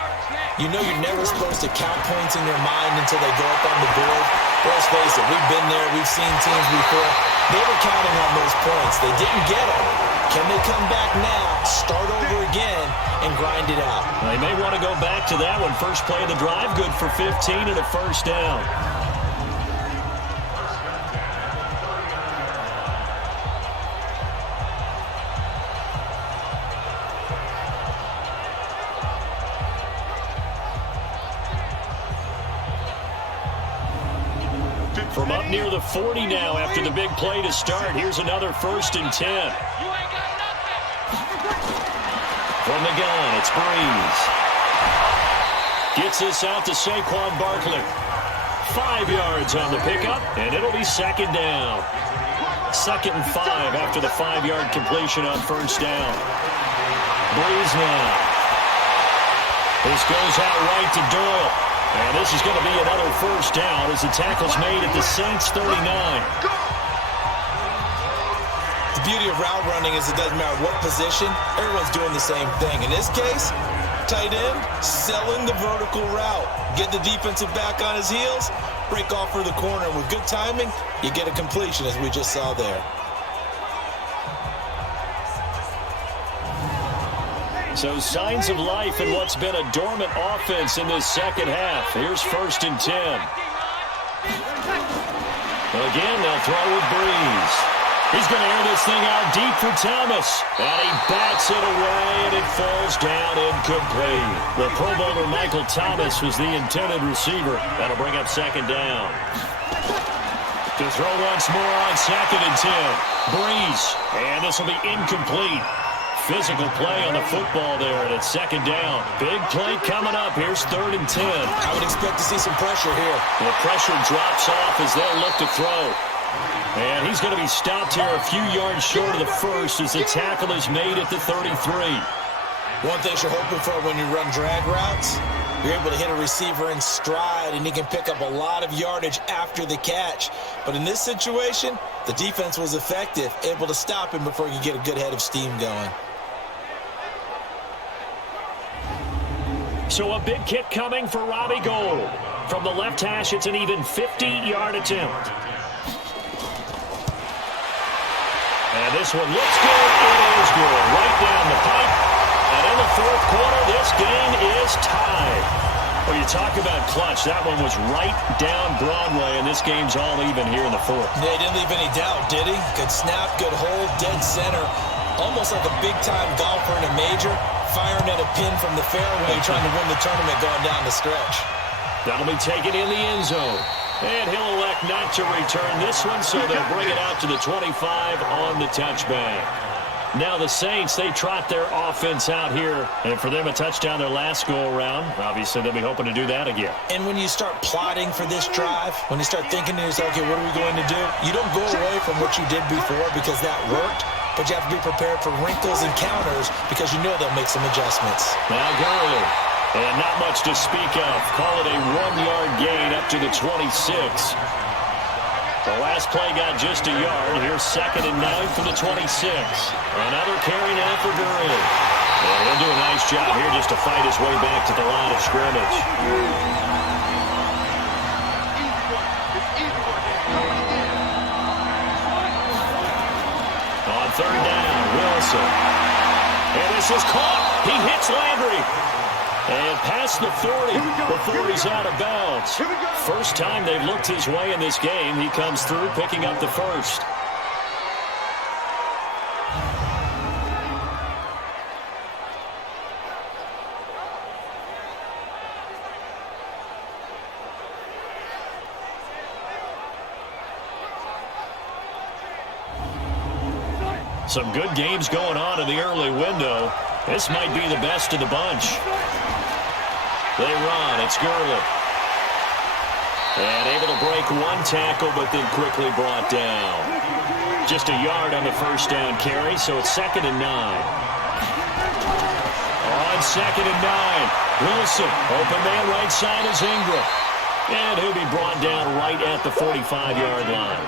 you know you're never supposed to count points in your mind until they go up on the board. Let's face it, we've been there, we've seen teams before. They were counting on those points. They didn't get them. Can they come back now, start over again, and grind it out? They may want to go back to that one. First play of the drive, good for 15 and a first down. From up near the 40 now after the big play to start. Here's another 1st and 10. From the gun, it's Breeze. Gets this out to Saquon Barkley. 5 yards on the pickup, and it'll be 2nd down. 2nd and 5 after the 5-yard completion on first down. Breeze now. This goes out right to Doyle. And this is going to be another first down as the tackle's made at the Saints 39. The beauty of route running is it doesn't matter what position, everyone's doing the same thing. In this case, tight end, selling the vertical route. Get the defensive back on his heels, break off for the corner. And with good timing, you get a completion, as we just saw there. So signs of life in what's been a dormant offense in this second half. Here's 1st and 10. Again, they'll throw with Breeze. He's going to air this thing out deep for Thomas. And he bats it away, and it falls down incomplete. The Pro Bowler Michael Thomas was the intended receiver. That'll bring up 2nd down. To throw once more on 2nd and 10. Breeze. And this will be incomplete. Physical play on the football there, and it's 2nd down. Big play coming up. Here's 3rd and 10. I would expect to see some pressure here. The pressure drops off as they'll look to throw. And he's going to be stopped here a few yards short of the first as the tackle is made at the 33. One thing you're hoping for when you run drag routes, you're able to hit a receiver in stride, and he can pick up a lot of yardage after the catch. But in this situation, the defense was effective, able to stop him before you get a good head of steam going. So a big kick coming for Robbie Gould. From the left hash, it's an even 50-yard attempt. And this one looks good. It is good. Right down the pipe. And in the 4th quarter, this game is tied. Well, you talk about clutch. That one was right down Broadway, and this game's all even here in the fourth. Yeah, he didn't leave any doubt, did he? Good snap, good hold, dead center. Almost like a big-time golfer in a major, firing at a pin from the fairway, trying to win the tournament going down the stretch. That'll be taken in the end zone. And he'll elect not to return this one, so they'll bring it out to the 25 on the touchback. Now the Saints, they trot their offense out here. And for them, a touchdown their last go-around. Obviously, they'll be hoping to do that again. And when you start plotting for this drive, when you start thinking to yourself, okay, what are we going to do? You don't go away from what you did before because that worked. But you have to be prepared for wrinkles and counters because you know they'll make some adjustments. Now Gurley. And not much to speak of. Call it a 1-yard gain up to the 26. The last play got just a yard. Here's 2nd and 9 for the 26. Another carry now for Gurley. And he'll do a nice job here just to fight his way back to the line of scrimmage. On 3rd down, Wilson. And this is caught. He hits Landry. And past the 40 before he's out of bounds. First time they've looked his way in this game. He comes through picking up the first. Some good games going on in the early window. This might be the best of the bunch. They run. It's Gurley. And able to break one tackle, but then quickly brought down. Just a yard on the first down carry, so it's 2nd and 9. On 2nd and 9, Wilson. Open man right side is Ingram. And he'll be brought down right at the 45-yard line.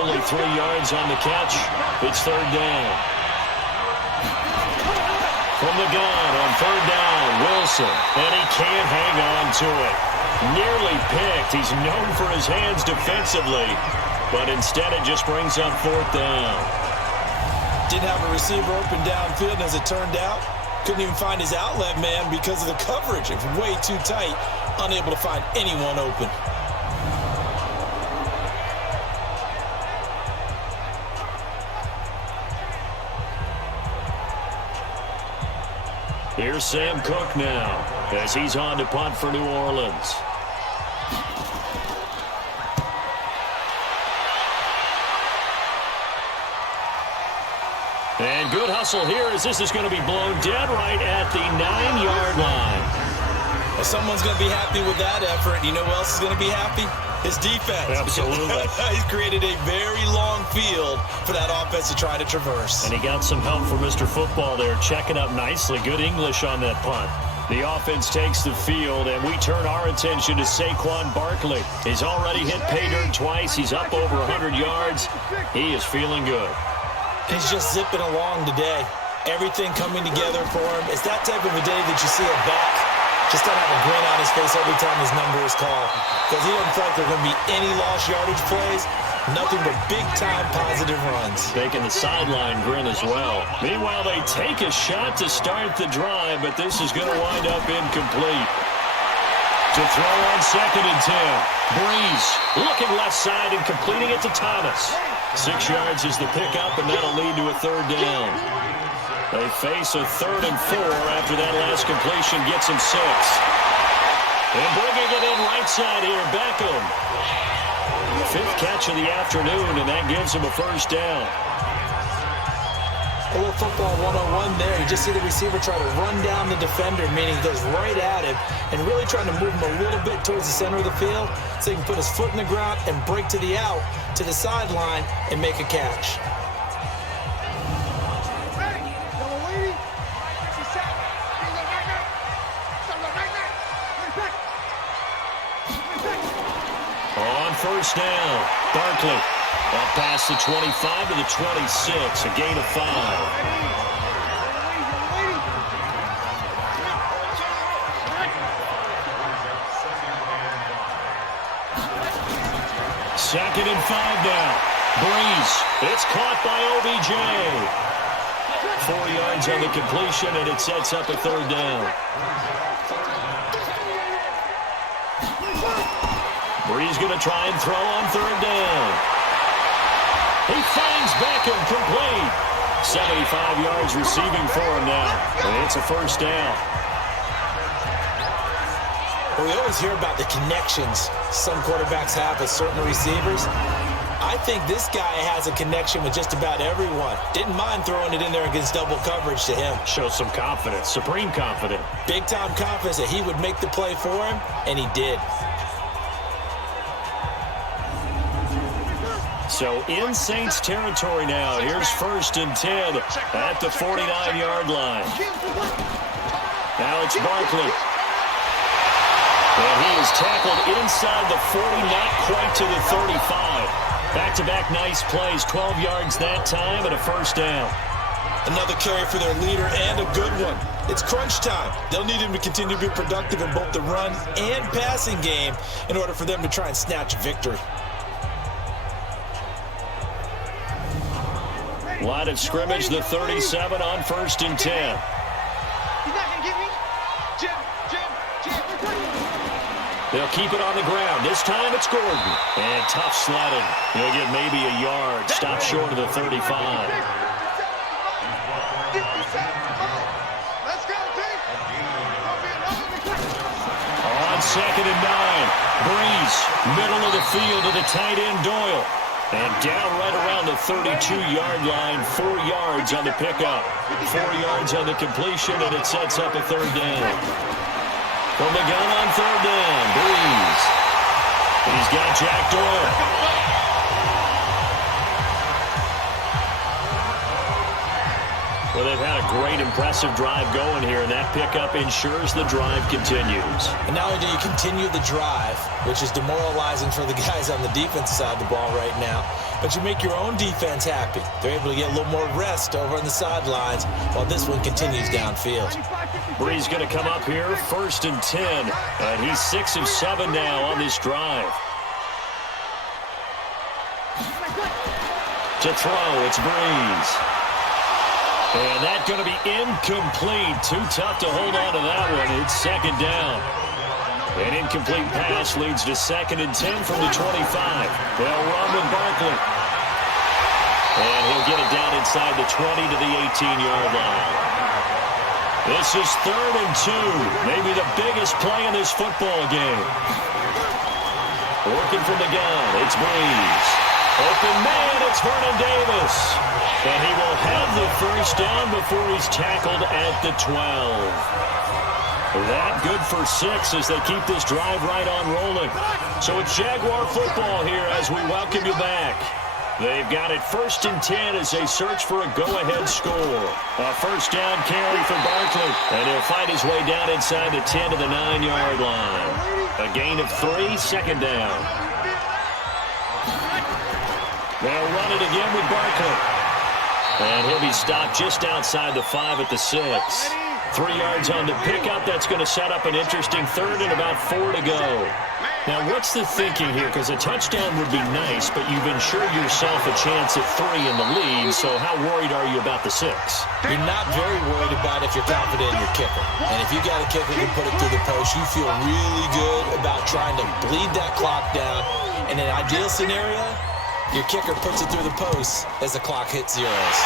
Only 3 yards on the catch. It's 3rd down. From the gun on 3rd down, Wilson. And he can't hang on to it. Nearly picked. He's known for his hands defensively. But instead it just brings up 4th down. Didn't have a receiver open downfield, and as it turned out, couldn't even find his outlet man because of the coverage. It was way too tight. Unable to find anyone open. Here's Sam Cook now as he's on to punt for New Orleans. And good hustle here as this is going to be blown dead right at the 9-yard line. Well, someone's going to be happy with that effort. You know who else is going to be happy? His defense. Absolutely. He's created a very long field for that offense to try to traverse. And he got some help from Mr. Football there, checking up nicely. Good English on that punt. The offense takes the field, and we turn our attention to Saquon Barkley. He's already hit pay dirt twice. He's up over 100 yards. He is feeling good. He's just zipping along today. Everything coming together for him. It's that type of a day that you see a back just kind of have a grin on his face every time his number is called. Because he doesn't feel like there are going to be any lost yardage plays. Nothing but big-time positive runs. Taking the sideline grin as well. Meanwhile, they take a shot to start the drive, but this is going to wind up incomplete. To throw on 2nd and 10. Breeze looking left side and completing it to Thomas. 6 yards is the pickup, and that'll lead to a 3rd down. They face a 3rd and 4 after that last completion gets him 6. And bringing it in right side here, Beckham. 5th catch of the afternoon, and that gives him a 1st down. A little football 101 there. You just see the receiver try to run down the defender, meaning he goes right at him, and really trying to move him a little bit towards the center of the field so he can put his foot in the ground and break to the out, to the sideline, and make a catch. On 1st down, Barkley up past the 25 to the 26, a gain of 5. 2nd and 5 now. Breeze. It's caught by OBJ. 4 yards on the completion, and it sets up a 3rd down. Brees going to try and throw on third down. He finds Beckham complete. 75 yards receiving for him now. And it's a first down. Well, we always hear about the connections some quarterbacks have with certain receivers. I think this guy has a connection with just about everyone. Didn't mind throwing it in there against double coverage to him. Shows some confidence, supreme confidence. Big-time confidence that he would make the play for him, and he did. So in Saints territory now. Here's 1st and 10 at the 49-yard line. Now it's Barkley. And he is tackled inside the 40, not quite to the 35. Back-to-back nice plays, 12 yards that time and a first down. Another carry for their leader and a good one. It's crunch time. They'll need him to continue to be productive in both the run and passing game in order for them to try and snatch a victory. Line of scrimmage, the 37 on 1st and 10. He's not going to get me. Jim. They'll keep it on the ground. This time it's Gordon. And tough sledding. He'll get maybe a yard. Stop short of the 35. Let's go, team. On 2nd and 9. Brees, middle of the field to the tight end Doyle. And down right around the 32-yard line. 4 yards on the pickup. 4 yards on the completion, and it sets up a third down. From the gun on third down, Brees. And he's got Jack Doyle. Well, they've had a great, impressive drive going here, and that pickup ensures the drive continues. And not only do you continue the drive, which is demoralizing for the guys on the defense side of the ball right now, but you make your own defense happy. They're able to get a little more rest over on the sidelines while this one continues downfield. Brees going to come up here, 1st and 10, and he's 6 of 7 now on this drive. To throw, it's Brees. And that's going to be incomplete. Too tough to hold on to that one. It's 2nd down. An incomplete pass leads to 2nd and 10 from the 25. They'll run with Barkley. And he'll get it down inside the 20 to the 18-yard line. This is 3rd and 2. Maybe the biggest play in this football game. Working from the gun, it's Brees. Open man, it's Vernon Davis. And he will have the first down before he's tackled at the 12. That good for 6 as they keep this drive right on rolling. So it's Jaguar football here as we welcome you back. They've got it 1st and 10 as they search for a go-ahead score. A first down carry for Barkley. And he'll find his way down inside the 10 to the 9-yard line. A gain of 3, 2nd down. They'll run it again with Barkley. And he'll be stopped just outside the 5 at the 6. 3 yards on the pickup. That's going to set up an interesting 3rd and about 4 to go. Now, what's the thinking here? Because a touchdown would be nice, but you've ensured yourself a chance at 3 in the lead, so how worried are you about the 6? You're not very worried about if you're confident in your kicker. And if you got a kicker who put it through the post, you feel really good about trying to bleed that clock down. In an ideal scenario, your kicker puts it through the post as the clock hits zeros.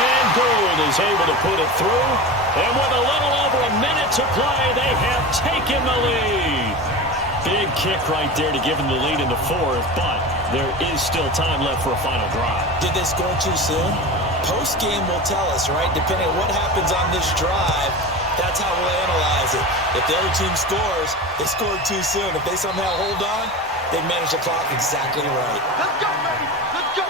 And Gould is able to put it through. And with a little over a minute to play, they have taken the lead. Big kick right there to give them the lead in the 4th, but there is still time left for a final drive. Did they score too soon? Post-game will tell us, right? Depending on what happens on this drive, that's how we'll analyze it. If the other team scores, they scored too soon. If they somehow hold on, they manage the clock exactly right. Let's go, baby. Let's go.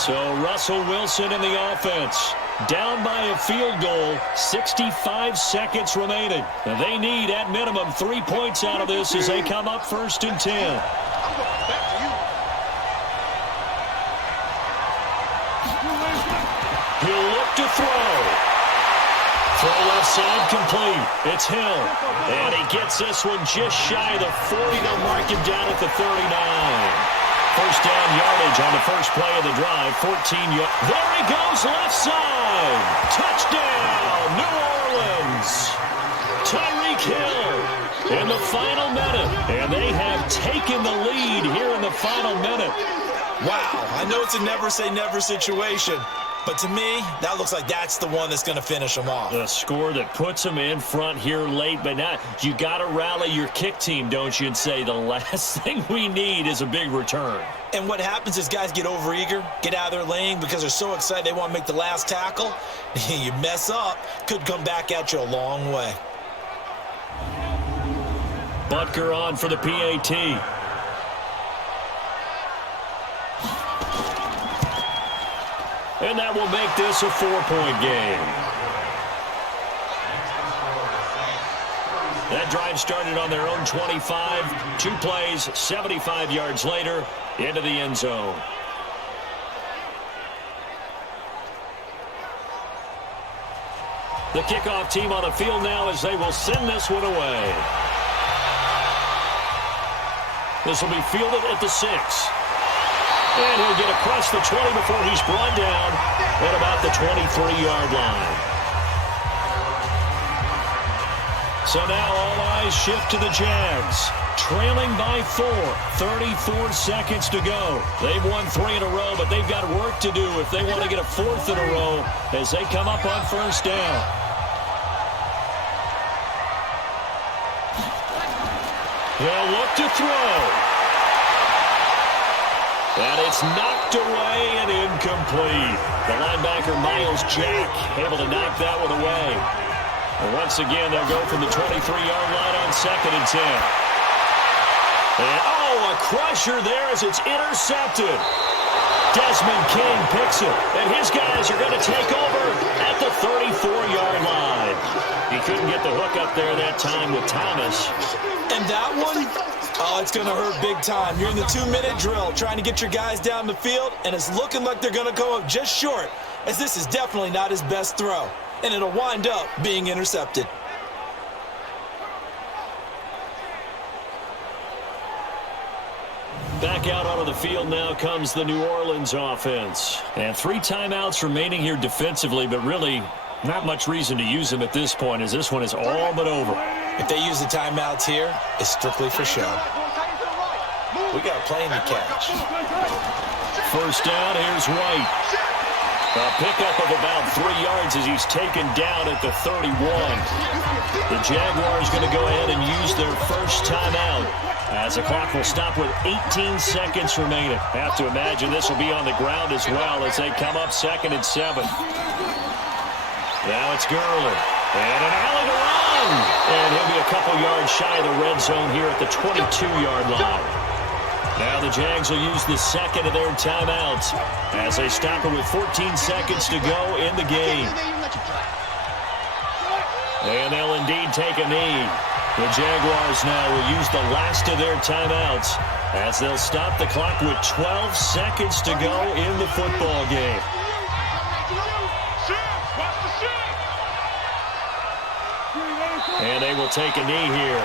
So Russell Wilson in the offense. Down by a field goal, 65 seconds remaining. And they need, at minimum, 3 points out of this as they come up 1st and 10. I'm going back to you. He'll look to throw. Throw left side complete. It's Hill. And he gets this one just shy of the 40. They'll mark him down at the 39. First down yardage on the first play of the drive. 14 yards. There he goes left side. Touchdown, New Orleans. Tyreek Hill. in the final minute. And they have taken the lead here in the final minute. Wow, I know it's a never-say-never situation, but to me, that looks like that's the one that's going to finish them off. The score that puts them in front here late, but now you got to rally your kick team, don't you, and say the last thing we need is a big return. And what happens is guys get overeager, get out of their lane because they're so excited they want to make the last tackle. You mess up, could come back at you a long way. Butker on for the PAT. And that will make this a 4-point game. That drive started on their own 25. 2 plays, 75 yards later, into the end zone. The kickoff team on the field now as they will send this one away. This will be fielded at the 6. And he'll get across the 20 before he's brought down at about the 23-yard line. So now all eyes shift to the Jags. Trailing by 4, 34 seconds to go. They've won 3 in a row, but they've got work to do if they want to get a 4th in a row as they come up on first down. They'll look to throw. And it's knocked away and incomplete. The linebacker, Miles Jack, able to knock that one away. And once again, they'll go from the 23-yard line on 2nd and 10. And, a crusher there as it's intercepted. Desmond King picks it, and his guys are going to take over at the 34-yard line. He couldn't get the hook up there that time with Thomas. And that one, it's going to hurt big time. You're in the 2-minute drill trying to get your guys down the field, and it's looking like they're going to come up just short, as this is definitely not his best throw, and it'll wind up being intercepted. Back out onto the field now comes the New Orleans offense. And 3 timeouts remaining here defensively, but really not much reason to use them at this point as this one is all but over. If they use the timeouts here, it's strictly for show. We got a plane to catch. First down, here's White. A pickup of about 3 yards as he's taken down at the 31. The Jaguars going to go ahead and use their first timeout as the clock will stop with 18 seconds remaining. Have to imagine this will be on the ground as well as they come up 2nd and 7. Now it's Gurley. And an alley to run. And he'll be a couple yards shy of the red zone here at the 22-yard line. Now the Jags will use the second of their timeouts as they stop it with 14 seconds to go in the game. And they'll indeed take a knee. The Jaguars now will use the last of their timeouts as they'll stop the clock with 12 seconds to go in the football game. And they will take a knee here.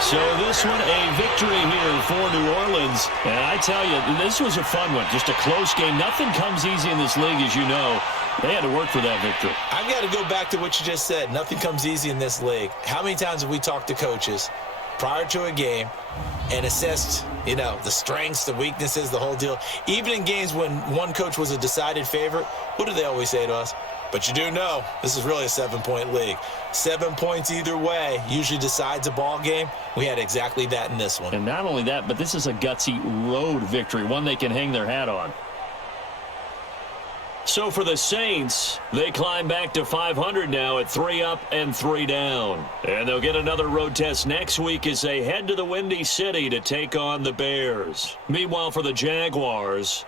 So this one, a victory here for New Orleans. And I tell you, this was a fun one. Just a close game. Nothing comes easy in this league, as you know. They had to work for that victory. I've got to go back to what you just said. Nothing comes easy in this league. How many times have we talked to coaches prior to a game and assessed, the strengths, the weaknesses, the whole deal? Even in games when one coach was a decided favorite, what do they always say to us? But you do know this is really a 7-point league. 7 points either way usually decides a ball game. We had exactly that in this one. And not only that, but this is a gutsy road victory, one they can hang their hat on. So for the Saints, they climb back to 500 now at 3 up and 3 down. And they'll get another road test next week as they head to the Windy City to take on the Bears. Meanwhile, for the Jaguars,